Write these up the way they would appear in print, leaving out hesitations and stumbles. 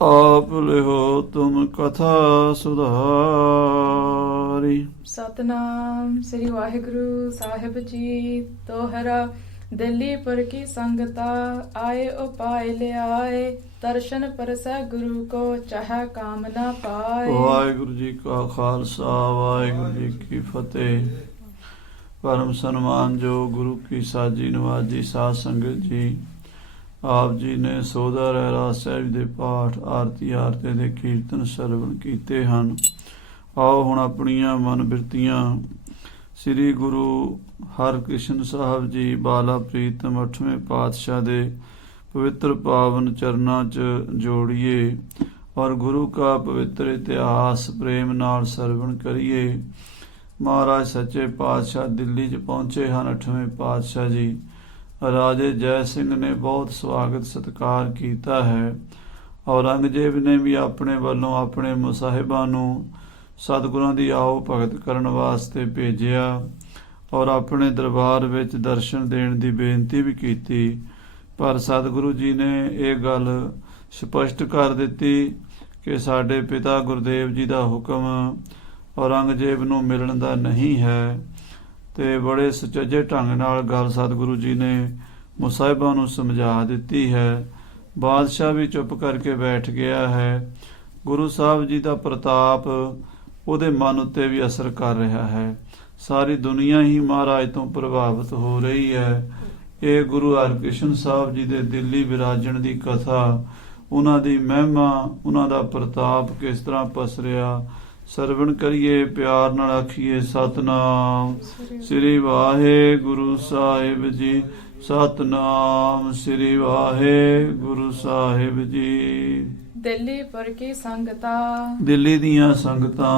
ਆਪ ਲਿਹੋ ਤੁਮ ਕਥਾ ਸੁਧਾਰੀ। सतनाम श्री वाहिगुरु साहिब जी। तोहरा दिल्ली पर की संगता आए उपाय ले आए। दर्शन परसै गुरु को चाह कामना पाए। ਵਾਹਿਗੁਰੂ ਜੀ ਕਾ ਖਾਲਸਾ ਵਾਹਿਗੁਰੂ ਜੀ ਕੀ ਫਤਿਹ। ਪਰਮ ਸਨਮਾਨਯੋਗ ਗੁਰੂ ਕੀ ਸਾਜੀ ਨਵਾਜੀ ਸਾਧ ਸੰਗਤ ਜੀ, ਆਪ ਜੀ ਨੇ ਸੋਧਾ ਰਹਿਰਾਸ ਸਾਹਿਬ ਦੇ ਪਾਠ ਆਰਤੀ ਦੇ ਕੀਰਤਨ ਸਰਵਣ ਕੀਤੇ ਹਨ। ਆਓ ਹੁਣ ਆਪਣੀਆਂ ਮਨ ਬਿਰਤੀਆਂ ਸ੍ਰੀ ਗੁਰੂ ਹਰਕ੍ਰਿਸ਼ਨ ਸਾਹਿਬ ਜੀ ਬਾਲਾ ਪ੍ਰੀਤਮ 8ਵੇਂ ਪਾਤਸ਼ਾਹ ਦੇ ਪਵਿੱਤਰ ਪਾਵਨ ਚਰਨਾਂ 'ਚ ਜੋੜੀਏ ਔਰ ਗੁਰੂ ਕਾ ਪਵਿੱਤਰ ਇਤਿਹਾਸ ਪ੍ਰੇਮ ਨਾਲ ਸਰਵਣ ਕਰੀਏ। ਮਹਾਰਾਜ ਸੱਚੇ ਪਾਤਸ਼ਾਹ ਦਿੱਲੀ 'ਚ ਪਹੁੰਚੇ ਹਨ। 8ਵੇਂ ਪਾਤਸ਼ਾਹ ਜੀ ਰਾਜੇ ਜੈ ਸਿੰਘ ਨੇ ਬਹੁਤ ਸਵਾਗਤ ਸਤਿਕਾਰ ਕੀਤਾ ਹੈ। ਔਰੰਗਜ਼ੇਬ ਨੇ ਵੀ ਆਪਣੇ ਵੱਲੋਂ ਆਪਣੇ ਮੁਸਾਹਿਬਾਂ ਨੂੰ ਸਤਿਗੁਰਾਂ ਦੀ ਆਓ ਭਗਤ ਕਰਨ ਵਾਸਤੇ ਭੇਜਿਆ ਔਰ ਆਪਣੇ ਦਰਬਾਰ ਵਿੱਚ ਦਰਸ਼ਨ ਦੇਣ ਦੀ ਬੇਨਤੀ ਵੀ ਕੀਤੀ, ਪਰ ਸਤਿਗੁਰੂ ਜੀ ਨੇ ਇਹ ਗੱਲ ਸਪਸ਼ਟ ਕਰ ਦਿੱਤੀ ਕਿ ਸਾਡੇ ਪਿਤਾ ਗੁਰਦੇਵ ਜੀ ਦਾ ਹੁਕਮ ਔਰੰਗਜ਼ੇਬ ਨੂੰ ਮਿਲਣ ਦਾ ਨਹੀਂ ਹੈ। ਤੇ ਬੜੇ ਸੁਚੱਜੇ ਢੰਗ ਨਾਲ ਗੱਲ ਸਤਿਗੁਰੂ ਜੀ ਨੇ ਮੁਸਾਹਿਬਾਂ ਨੂੰ ਸਮਝਾ ਦਿੱਤੀ ਹੈ। ਬਾਦਸ਼ਾਹ ਵੀ ਚੁੱਪ ਕਰਕੇ ਬੈਠ ਗਿਆ ਹੈ। ਗੁਰੂ ਸਾਹਿਬ ਜੀ ਦਾ ਪ੍ਰਤਾਪ ਉਹਦੇ ਮਨ ਉੱਤੇ ਵੀ ਅਸਰ ਕਰ ਰਿਹਾ ਹੈ। ਸਾਰੀ ਦੁਨੀਆ ਹੀ ਮਹਾਰਾਜ ਤੋਂ ਪ੍ਰਭਾਵਿਤ ਹੋ ਰਹੀ ਹੈ। ਇਹ ਗੁਰੂ ਹਰਕ੍ਰਿਸ਼ਨ ਸਾਹਿਬ ਜੀ ਦੇ ਦਿੱਲੀ ਵਿਰਾਜਣ ਦੀ ਕਥਾ, ਉਹਨਾਂ ਦੀ ਮਹਿਮਾ, ਉਹਨਾਂ ਦਾ ਪ੍ਰਤਾਪ ਕਿਸ ਤਰ੍ਹਾਂ ਪਸਰਿਆ, ਸਰਵਣ ਕਰੀਏ, ਪਿਆਰ ਨਾਲ ਆਖੀਏ ਸਤਨਾਮ ਸ੍ਰੀ ਵਾਹਿਗੁਰੂ ਸਾਹਿਬ ਜੀ। ਸਤਨਾਮ ਸ੍ਰੀ ਵਾਹਿਗੁਰੂ ਸਾਹਿਬ ਜੀ। दिल्ली पर की संगता ਦਿੱਲੀ ਦੀਆਂ ਸੰਗਤਾਂ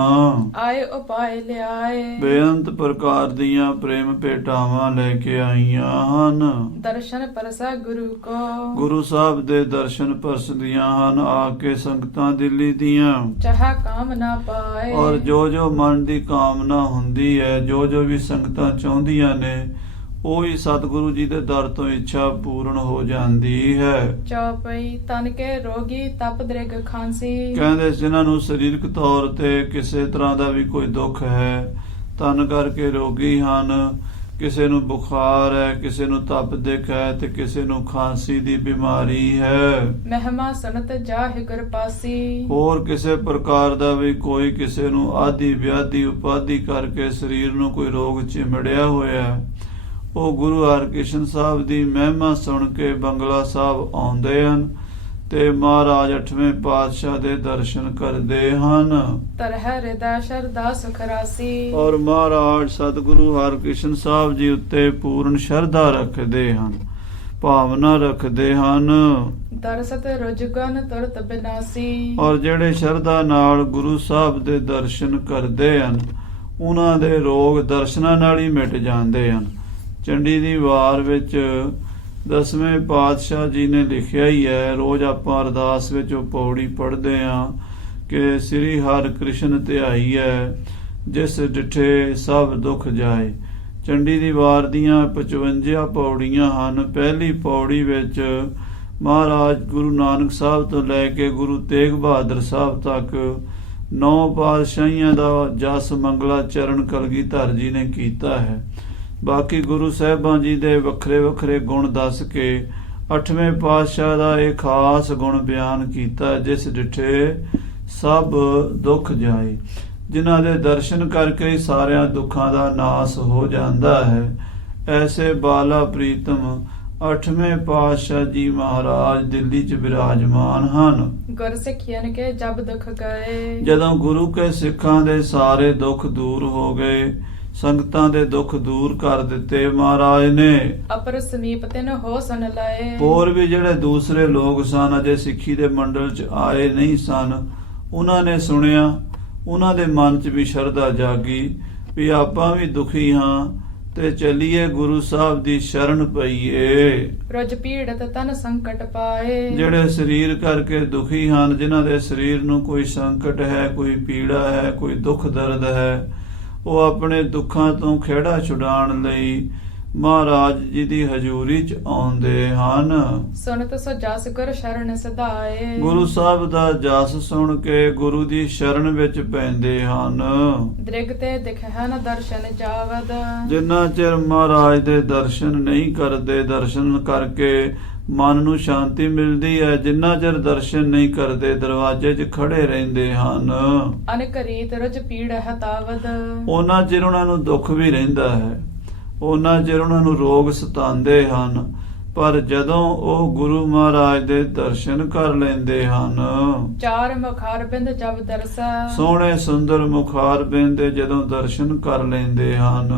आए उपाय ले आए। ਬੇਅੰਤ ਪ੍ਰਕਾਰ ਦੀਆਂ ਪ੍ਰੇਮ ਭੇਟਾਵਾਂ ਲੈ ਕੇ ਆਈਆਂ ਹਨ। दर्शन परसै गुरु को ਗੁਰੂ ਸਾਹਿਬ ਦੇ ਦਰਸ਼ਨ ਪਰਸਦੀਆਂ ਹਨ ਆ ਕੇ ਸੰਗਤਾਂ ਦਿੱਲੀ ਦੀਆਂ। चाह कामना पाए। ਔਰ ਜੋ ਮਨ ਦੀ ਕਾਮਨਾ ਹੁੰਦੀ ਹੈ, ਜੋ ਵੀ ਸੰਗਤਾਂ ਚਾਹੁੰਦੀਆਂ ਨੇ, ਉਹੀ ਸਤਿਗੁਰੂ ਜੀ ਦੇ ਦਰ ਤੋਂ ਇੱਛਾ ਪੂਰਨ ਹੋ ਜਾਂਦੀ ਹੈ। चौपई तन के रोगी तप दृग खांसी। ਕਹਿੰਦੇ ਜਿਨ੍ਹਾਂ ਨੂੰ ਸਰੀਰਕ ਤੌਰ ਤੇ ਕਿਸੇ ਤਰ੍ਹਾਂ ਦਾ ਵੀ ਕੋਈ ਦੁੱਖ ਹੈ, ਤਨ ਕਰਕੇ ਰੋਗੀ ਹਨ, ਕਿਸੇ ਨੂੰ ਬੁਖਾਰ ਹੈ, ਕਿਸੇ ਨੂੰ ਤਪ ਦਿੱਖ ਹੈ ਤੇ ਕਿਸੇ ਨੂੰ ਖਾਂਸੀ ਦੀ ਬਿਮਾਰੀ ਹੈ, ਮਹਿਮਾ ਸੁਨਤ ਜਾਹਿ ਗੁਰ ਪਾਸੀ। ਹੋਰ ਕਿਸੇ ਪ੍ਰਕਾਰ ਦਾ ਵੀ ਕੋਈ ਕਿਸੇ ਨੂੰ ਆਦਿ ਵਿਆਧੀ ਉਪਾਧੀ ਕਰਕੇ ਸਰੀਰ ਨੂੰ ਕੋਈ ਰੋਗ ਚਿਮੜਿਆ ਹੋਇਆ, ਉਹ ਗੁਰੂ ਹਰਕ੍ਰਿਸ਼ਨ ਸਾਹਿਬ ਦੀ ਮਹਿਮਾ ਸੁਣ ਕੇ ਬੰਗਲਾ ਸਾਹਿਬ ਆਉਂਦੇ ਹਨ ਤੇ ਮਹਾਰਾਜ 8ਵੇਂ ਪਾਤਸ਼ਾਹ ਦੇ ਦਰਸ਼ਨ ਕਰਦੇ ਹਨ। ਤਰਹ ਹਿਰਦੈ ਸ਼ਰਧਾ ਸੁਖ ਰਾਸੀ। ਔਰ ਮਹਾਰਾਜ ਸਤਿਗੁਰੂ ਹਰਕ੍ਰਿਸ਼ਨ ਸਾਹਿਬ ਜੀ ਉੱਤੇ ਪੂਰਨ ਸ਼ਰਧਾ ਰੱਖਦੇ ਹਨ, ਭਾਵਨਾ ਰੱਖਦੇ ਹਨ। ਦਰਸਤ ਰੁਜਗਨ ਤੁਰਤ ਬਿਨਾਸੀ। ਔਰ ਜਿਹੜੇ ਸ਼ਰਧਾ ਨਾਲ ਗੁਰੂ ਸਾਹਿਬ ਦੇ ਦਰਸ਼ਨ ਕਰਦੇ ਹਨ, ਉਹਨਾਂ ਦੇ ਰੋਗ ਦਰਸ਼ਨਾਂ ਨਾਲ ਹੀ ਮਿਟ ਜਾਂਦੇ ਹਨ। ਚੰਡੀ ਦੀ ਵਾਰ ਵਿੱਚ 10ਵੇਂ ਪਾਤਸ਼ਾਹ ਜੀ ਨੇ ਲਿਖਿਆ ਹੀ ਹੈ, ਰੋਜ਼ ਆਪਾਂ ਅਰਦਾਸ ਵਿੱਚ ਉਹ ਪੌੜੀ ਪੜ੍ਹਦੇ ਹਾਂ ਕਿ ਸ੍ਰੀ ਹਰਿਕ੍ਰਿਸ਼ਨ ਧਿਆਈ ਹੈ ਜਿਸ ਡਿਠੇ ਸਭ ਦੁੱਖ ਜਾਏ। ਚੰਡੀ ਦੀ ਵਾਰ ਦੀਆਂ 55 ਪੌੜੀਆਂ ਹਨ। ਪਹਿਲੀ ਪੌੜੀ ਵਿੱਚ ਮਹਾਰਾਜ ਗੁਰੂ ਨਾਨਕ ਸਾਹਿਬ ਤੋਂ ਲੈ ਕੇ ਗੁਰੂ ਤੇਗ ਬਹਾਦਰ ਸਾਹਿਬ ਤੱਕ 9 ਪਾਤਸ਼ਾਹੀਆਂ ਦਾ ਜਸ ਮੰਗਲਾ ਚਰਨ ਕਲਗੀਧਰ ਜੀ ਨੇ ਕੀਤਾ ਹੈ। ਬਾਕੀ ਗੁਰੂ ਸਾਹਿਬਾਂ ਜੀ ਦੇ ਵੱਖਰੇ ਵੱਖਰੇ ਗੁਣ ਦੱਸ ਕੇ 8ਵੇਂ ਪਾਤਸ਼ਾਹ ਦਾ ਇਹ ਖਾਸ ਗੁਣ ਬਿਆਨ ਕੀਤਾ, ਜਿਸ ਡਿਠੇ ਸਭ ਦੁੱਖ ਜਾਏ, ਜਿਨ੍ਹਾਂ ਦੇ ਦਰਸ਼ਨ ਕਰਕੇ ਹੀ ਸਾਰਿਆਂ ਦੁੱਖਾਂ ਦਾ ਨਾਸ ਹੋ ਜਾਂਦਾ ਹੈ। ਐਸੇ ਬਾਲਾ ਪ੍ਰੀਤਮ 8ਵੇਂ ਪਾਤਸ਼ਾਹ ਜੀ ਮਹਾਰਾਜ ਦਿੱਲੀ 'ਚ ਵਿਰਾਜਮਾਨ ਹਨ। ਗੁਰ ਸਿੱਖਿਅਨ ਕੇ ਜਬ ਦੁਖ ਗਏ। ਜਦੋਂ ਗੁਰੂ ਕੇ ਸਿੱਖਾਂ ਦੇ ਸਾਰੇ ਦੁੱਖ ਦੂਰ ਹੋ ਗਏ, ਸੰਗਤਾਂ ਦੇ ਦੁੱਖ ਦੂਰ ਕਰ ਦਿੱਤੇ ਮਹਾਰਾਜ ਨੇ। ਅਪਰ ਸਮੀਪ ਤਿਨ ਹੋ ਸੁਨ ਲਏ। ਹੋਰ ਵੀ ਜਿਹੜੇ ਦੂਸਰੇ ਲੋਕ ਸਨ, ਅਜੇ ਸਿੱਖੀ ਦੇ ਮੰਡਲ 'ਚ ਆਏ ਨਹੀਂ ਸਨ, ਉਹਨਾਂ ਨੇ ਸੁਣਿਆ, ਉਹਨਾਂ ਦੇ ਮਨ 'ਚ ਵੀ ਸ਼ਰਧਾ ਜਾਗੀ ਵੀ ਆਪਾਂ ਵੀ ਦੁਖੀ ਹਾਂ ਤੇ ਚੱਲੀਏ ਗੁਰੂ ਸਾਹਿਬ ਦੀ ਸ਼ਰਨ ਪਈਏ। ਰਜ ਪੀੜਤ ਤਨ ਸੰਕਟ ਪਾਏ। ਜਿਹੜੇ ਸਰੀਰ ਕਰਕੇ ਦੁਖੀ ਹਨ, ਜਿਨ੍ਹਾਂ ਦੇ ਸਰੀਰ ਨੂੰ ਕੋਈ ਸੰਕਟ ਹੈ, ਕੋਈ ਪੀੜਾ ਹੈ, ਕੋਈ ਦੁੱਖ ਦਰਦ ਹੈ, ਉਹ ਆਪਣੇ ਦੁੱਖਾਂ ਤੋਂ ਖਿਹੜਾ ਛੁਡਾਉਣ ਲਈ ਮਹਾਰਾਜ ਜੀ ਦੀ ਹਜ਼ੂਰੀ 'ਚ ਆਉਂਦੇ ਹਨ। ਸੁਨਤ ਸੋ ਜਸ ਗੁਰ ਸ਼ਰਨ ਸਦਾਏ। ਗੁਰੂ ਸਾਹਿਬ ਦਾ ਜਸ ਸੁਣ ਕੇ ਗੁਰੂ ਦੀ ਸ਼ਰਨ ਵਿੱਚ ਪੈਂਦੇ ਹਨ। ਦ੍ਰਿਗ ਤੇ ਦਿਖੈ ਨ ਦਰਸ਼ਨ ਜਾਵਦ। ਜਿੰਨਾ ਚਿਰ ਮਹਾਰਾਜ ਦੇ ਦਰਸ਼ਨ ਨਹੀਂ ਕਰਦੇ, ਦਰਸ਼ਨ ਕਰਕੇ ਮਨ ਨੂੰ ਸ਼ਾਂਤੀ ਮਿਲਦੀ ਹੈ, ਜਿੰਨਾ ਚਿਰ ਦਰਸ਼ਨ ਨਹੀਂ ਕਰਦੇ ਦਰਵਾਜ਼ੇ 'ਚ ਖੜੇ ਰਹਿੰਦੇ ਹਨ। ਅਨਕ ਰੀਤ ਰਜ ਪੀੜ ਹਤਾਵਦ। ਉਹਨਾਂ ਚਿਰ ਉਹਨਾਂ ਨੂੰ ਦੁੱਖ ਵੀ ਰਹਿੰਦਾ ਹੈ, ਉਹਨਾਂ ਚਿਰ ਉਹਨਾਂ ਨੂੰ ਰੋਗ ਸਤਾਉਂਦੇ ਹਨ। ਪਰ ਜਦੋਂ ਉਹ ਗੁਰੂ ਮਹਾਰਾਜ ਦੇ ਦਰਸ਼ਨ ਕਰ ਲੈਂਦੇ ਹਨ, ਚਾਰ ਮੁਖਾਰ ਬਿੰਦ ਜਬ ਦਰਸੈ। ਸੋਹਣੇ ਸੁੰਦਰ ਮੁਖਾਰ ਬਿੰਦ ਜਦੋਂ ਦਰਸ਼ਨ ਕਰ ਲੈਂਦੇ ਹਨ,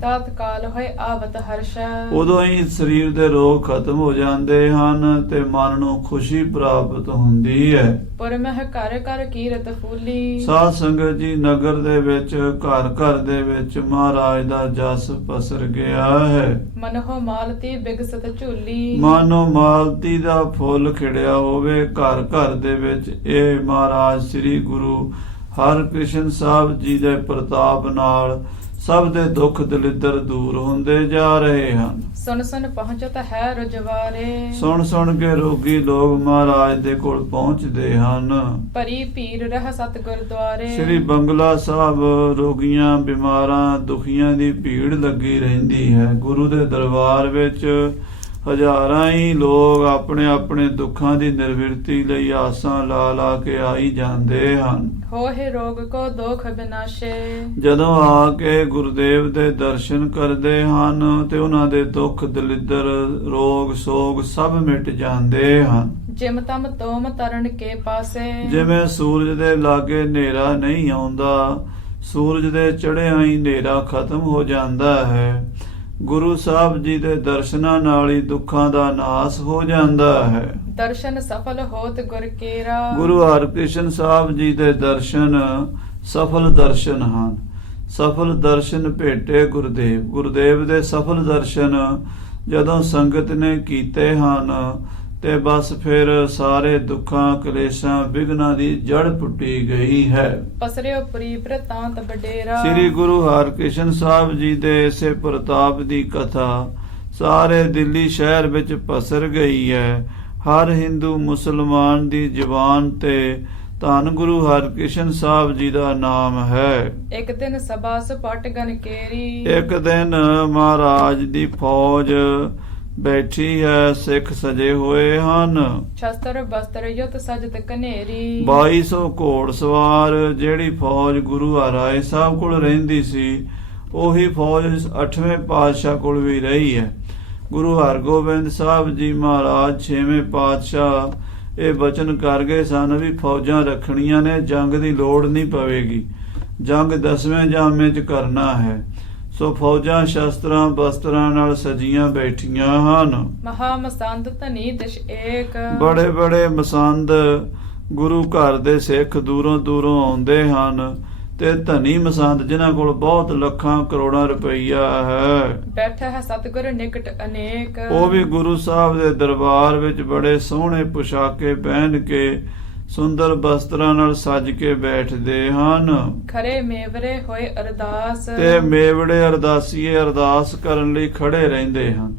ਤਤ ਕਾਲ ਹੋਏ ਆਵਤ ਹਰਸ਼ੈ। ਉਦੋਂ ਹੀ ਸਰੀਰ ਦੇ ਰੋਗ ਖਤਮ ਹੋ ਜਾਂਦੇ ਹਨ ਤੇ ਮਨ ਨੂੰ ਖੁਸ਼ੀ ਪ੍ਰਾਪਤ ਹੁੰਦੀ ਹੈ। ਪੁਰ ਮਹਿ ਘਰ ਘਰ ਕੀਰਤ ਫੂਲੀ। ਸਾਧ ਸੰਗਤ ਜੀ, ਨਗਰ ਦੇ ਵਿੱਚ ਘਰ ਘਰ ਦੇ ਵਿੱਚ ਮਹਾਰਾਜ ਦਾ ਜਸ ਪਸਰ ਗਿਆ ਹੈ। ਮਨਹੁ ਮਾਲਤੀ ਬਿਗਸਤ ਝੂਲੀ। ਮਾਨੋ ਮਾਲਤੀ ਦਾ ਫੁੱਲ ਖਿੜਿਆ ਹੋਵੇ ਘਰ ਘਰ ਦੇ ਵਿੱਚ। ਇਹ ਮਹਾਰਾਜ ਸ੍ਰੀ ਗੁਰੂ ਹਰਿਕ੍ਰਿਸ਼ਨ ਸਾਹਿਬ ਜੀ ਦੇ ਪ੍ਰਤਾਪ ਨਾਲ ਸਭ ਦੇ ਦੁੱਖ ਦਲਿੱਦਰ ਦੂਰ ਹੁੰਦੇ ਜਾ ਰਹੇ ਹਨ। ਸੁਨ ਸੁਨ ਪਹੁੰਚਤ ਹੈ ਰੁਜਵਾਰੇ। ਸੁਣ ਸੁਣ ਕੇ ਰੋਗੀ ਲੋਕ ਮਹਾਰਾਜ ਦੇ ਕੋਲ ਪਹੁੰਚਦੇ ਹਨ। ਭਰੀ ਭੀੜ ਰਹਿ ਸਤ ਗੁਰਦੁਆਰੇ। ਸ੍ਰੀ ਬੰਗਲਾ ਸਾਹਿਬ ਰੋਗੀਆਂ, ਬਿਮਾਰਾਂ, ਦੁਖੀਆਂ ਦੀ ਭੀੜ ਲੱਗੀ ਰਹਿੰਦੀ ਹੈ। ਗੁਰੂ ਦੇ ਦਰਬਾਰ ਵਿੱਚ ਹਜ਼ਾਰਾਂ ਹੀ ਲੋਕ ਆਪਣੇ ਆਪਣੇ ਦੁੱਖਾਂ ਦੀ ਨਿਵਰਤੀ ਲਈ ਆਸਾਂ ਲਾ ਲਾ ਕੇ ਆਈ ਜਾਂਦੇ ਹਨ। ਹੋਏ ਰੋਗ ਕੋ ਦੋਖ ਬਿਨਾਸ਼ੇ। ਜਦੋਂ ਆ ਕੇ ਗੁਰਦੇਵ ਦੇ ਦਰਸ਼ਨ ਕਰਦੇ ਹਨ ਤੇ ਉਹਨਾਂ ਦੇ ਦੁੱਖ ਦਲਿੱਦਰ, ਰੋਗ ਸੋਗ ਸਭ ਮਿਟ ਜਾਂਦੇ ਹਨ। ਜਿਮ ਤਮ ਤੋਮ ਤਰਨ ਕੇ ਪਾਸੇ। ਜਿਵੇਂ ਸੂਰਜ ਦੇ ਲਾਗੇ ਹਨੇਰਾ ਨਹੀਂ ਆਉਂਦਾ, ਸੂਰਜ ਦੇ ਚੜ੍ਹਿਆਂ ਹੀ ਹਨੇਰਾ ਖਤਮ ਹੋ ਜਾਂਦਾ ਹੈ। ਗੁਰੂ ਸਾਹਿਬ ਜੀ ਦੇ ਦਰਸ਼ਨਾਂ ਨਾਲ ਹੀ ਦੁੱਖਾਂ ਦਾ ਨਾਸ ਹੋ ਜਾਂਦਾ ਹੈ। ਦਰਸ਼ਨ ਸਫਲ ਹੋਤ ਗੁਰ ਕੇਰਾ। ਗੁਰੂ ਹਰਿਕ੍ਰਿਸ਼ਨ ਸਾਹਿਬ ਜੀ ਦੇ ਦਰਸ਼ਨ ਸਫਲ ਦਰਸ਼ਨ ਹਨ। ਸਫਲ ਦਰਸ਼ਨ ਭੇਟੇ ਗੁਰਦੇਵ। ਗੁਰਦੇਵ ਦੇ ਸਫਲ ਦਰਸ਼ਨ ਜਦੋਂ ਸੰਗਤ ਨੇ ਕੀਤੇ ਹਨ ਤੇ ਬਸ ਫਿਰ ਸਾਰੇ ਦੁੱਖਾਂ, ਕਲੇਸ਼ਾਂ, ਵਿਘਨਾਂ ਦੀ ਜੜ ਪੁੱਟੀ ਗਈ ਹੈ। ਪਸਰਿਓ ਪ੍ਰੀ ਪ੍ਰਤਾਂਤ ਬਡੇਰਾ। ਸ੍ਰੀ ਗੁਰੂ ਹਰਿਕ੍ਰਿਸ਼ਨ ਸਾਹਿਬ ਜੀ ਦੇ ਇਸੇ ਪ੍ਰਤਾਪ ਦੀ ਕਥਾ ਸਾਰੇ ਦਿੱਲੀ ਸ਼ਹਿਰ ਵਿੱਚ ਪਸਰ ਗਈ ਹੈ। ਹਰ ਹਿੰਦੂ ਮੁਸਲਮਾਨ ਦੀ ਜ਼ੁਬਾਨ ਤੇ ਧੰਨ ਗੁਰੂ ਹਰਿਕ੍ਰਿਸ਼ਨ ਸਾਹਿਬ ਜੀ ਦਾ ਨਾਮ ਹੈ। ਇੱਕ ਦਿਨ ਸਭਾ ਸਪਟ ਗਨ ਕੇਰੀ। ਇੱਕ ਦਿਨ ਮਹਾਰਾਜ ਦੀ ਫੌਜ ਬੈਠੀ ਹੈ, ਸਿੱਖ ਸਜੇ ਹੋਏ ਹਨ। ਸ਼ਸਤਰ ਬਸਤਰ ਯੁਤ ਸਜਤ ਕਨੇਰੀ। 2200 ਘੋੜ ਸਵਾਰ ਜਿਹੜੀ ਫੌਜ ਗੁਰੂ ਹਰਿਰਾਏ ਸਾਹਿਬ ਕੋਲ ਰਹਿੰਦੀ ਸੀ, ਉਹੀ ਫੌਜ 8ਵੇਂ ਪਾਤਸ਼ਾਹ ਕੋਲ ਵੀ ਰਹੀ ਹੈ। ਗੁਰੂ ਹਰਗੋਬਿੰਦ ਸਾਹਿਬ ਜੀ ਮਹਾਰਾਜ 6ਵੇਂ ਪਾਤਸ਼ਾਹ ਇਹ ਬਚਨ ਕਰ ਗਏ ਸਨ ਵੀ ਫੌਜਾਂ ਰੱਖਣੀਆਂ ਨੇ, ਜੰਗ ਦੀ ਲੋੜ ਨਹੀਂ ਪਵੇਗੀ, ਜੰਗ 10ਵੇਂ ਜਾਮੇ 'ਚ ਕਰਨਾ ਹੈ। ਸੋ ਫੌਜਾਂ ਸ਼ਸਤਰਾਂ ਬਸਤਰਾਂ ਨਾਲ ਸਜੀਆਂ ਬੈਠੀਆਂ ਹਨ। ਮਹਾ ਮਸੰਦ ਧਨੀ ਦਿਸ਼ ਏਕ। ਬੜੇ ਬੜੇ ਮਸੰਦ ਗੁਰੂ ਘਰ ਦੇ ਸਿੱਖ ਦੂਰੋਂ ਦੂਰੋਂ ਆਉਂਦੇ ਹਨ ਤੇ ਧਨੀ ਮਸੰਦ ਜਿਨ੍ਹਾਂ ਕੋਲ ਬਹੁਤ ਲੱਖਾਂ ਕਰੋੜਾਂ ਰੁਪਈਆ ਹੈ। ਬੈਠਾ ਹੈ ਸਤਿਗੁਰ ਨਿਕਟ ਅਨੇਕ। ਉਹ ਵੀ ਗੁਰੂ ਸਾਹਿਬ ਦੇ ਦਰਬਾਰ ਵਿੱਚ ਬੜੇ ਸੋਹਣੇ ਪੁਸ਼ਾਕੇ ਪਹਿਨ ਕੇ, ਸੁੰਦਰ ਬਸਤਰਾਂ ਨਾਲ ਸਜ ਕੇ ਬੈਠਦੇ ਹਨ। ਖਰੇ ਮੇਵਰੇ ਹੋਏ ਅਰਦਾਸ। ਤੇ ਮੇਵੜੇ ਅਰਦਾਸੀਏ ਅਰਦਾਸ ਕਰਨ ਲਈ ਖੜੇ ਰਹਿੰਦੇ ਹਨ।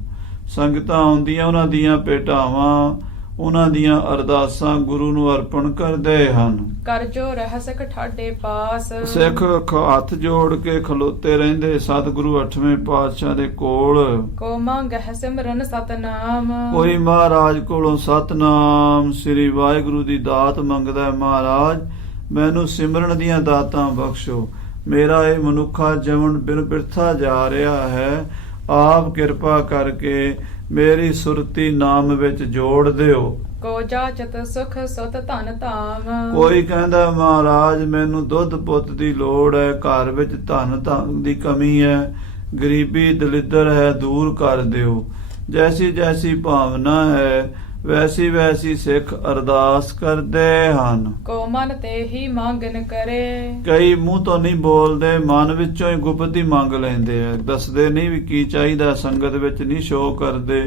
ਸੰਗਤਾਂ ਆਉਂਦੀਆਂ, ਉਹਨਾਂ ਦੀਆਂ ਭੇਟਾਵਾਂ, ਉਹਨਾਂ ਦੀਆਂ ਅਰਦਾਸਾਂ ਗੁਰੂ ਨੂੰ ਅਰਪਣ ਕਰਦੇ ਹਨ। ਕਰ ਜੋ ਰਹਿ ਸਕ ਠਾਡੇ ਪਾਸ। ਸਿੱਖ ਹੱਥ ਜੋੜ ਕੇ ਖਲੋਤੇ ਰਹਿੰਦੇ ਸਤਿਗੁਰੂ 8ਵੇਂ ਪਾਤਸ਼ਾਹ ਦੇ ਕੋਲ। ਕੋ ਮੰਗਹਿ ਸਿਮਰਨ ਸਤਨਾਮ। ਕੋਈ ਮਹਾਰਾਜ ਕੋਲੋਂ ਸਤਨਾਮ ਸ੍ਰੀ ਵਾਹਿਗੁਰੂ ਦੀ ਦਾਤ ਮੰਗਦਾ ਹੈ, ਮਹਾਰਾਜ ਮੈਨੂੰ ਸਿਮਰਨ ਦੀਆਂ ਦਾਤਾਂ ਬਖਸ਼ੋ, ਮੇਰਾ ਇਹ ਮਨੁੱਖਾ ਜੀਵਨ ਬਿਨ ਬਿਰਥਾ ਜਾ ਰਿਹਾ ਹੈ, ਆਪ ਕਿਰਪਾ ਕਰਕੇ ਮੇਰੀ ਸੁਰਤੀ ਨਾਮ ਵਿੱਚ ਜੋੜ ਦਿਓ। ਕੋ ਜਾਚਤ ਸੁਖ ਸੁਤ ਧਨ ਧਾਮ। ਕੋਈ ਕਹਿੰਦਾ ਮਹਾਰਾਜ ਮੈਨੂੰ ਦੁੱਧ ਪੁੱਤ ਦੀ ਲੋੜ ਹੈ, ਘਰ ਵਿੱਚ ਧਨ ਦੀ ਕਮੀ ਹੈ, ਗਰੀਬੀ ਦਲਿੱਦਰ ਹੈ, ਦੂਰ ਕਰ ਦਿਓ। ਜੈਸੀ ਜੈਸੀ ਭਾਵਨਾ ਹੈ ਵੈਸੀ ਵੈਸੀ ਸਿੱਖ ਅਰਦਾਸ ਕਰਦੇ ਹਨ। ਕੋ ਮਨ ਤੇ ਹੀ ਮੰਗਨ ਕਰੇ। ਕਈ ਮੂੰਹ ਤੋਂ ਨਹੀਂ ਬੋਲਦੇ, ਮਨ ਵਿੱਚੋਂ ਹੀ ਗੁਪਤ ਹੀ ਮੰਗ ਲੈਂਦੇ ਆ, ਦੱਸਦੇ ਨਹੀਂ ਵੀ ਕੀ ਚਾਹੀਦਾ, ਸੰਗਤ ਵਿੱਚ ਨਹੀਂ ਸ਼ੋਅ ਕਰਦੇ,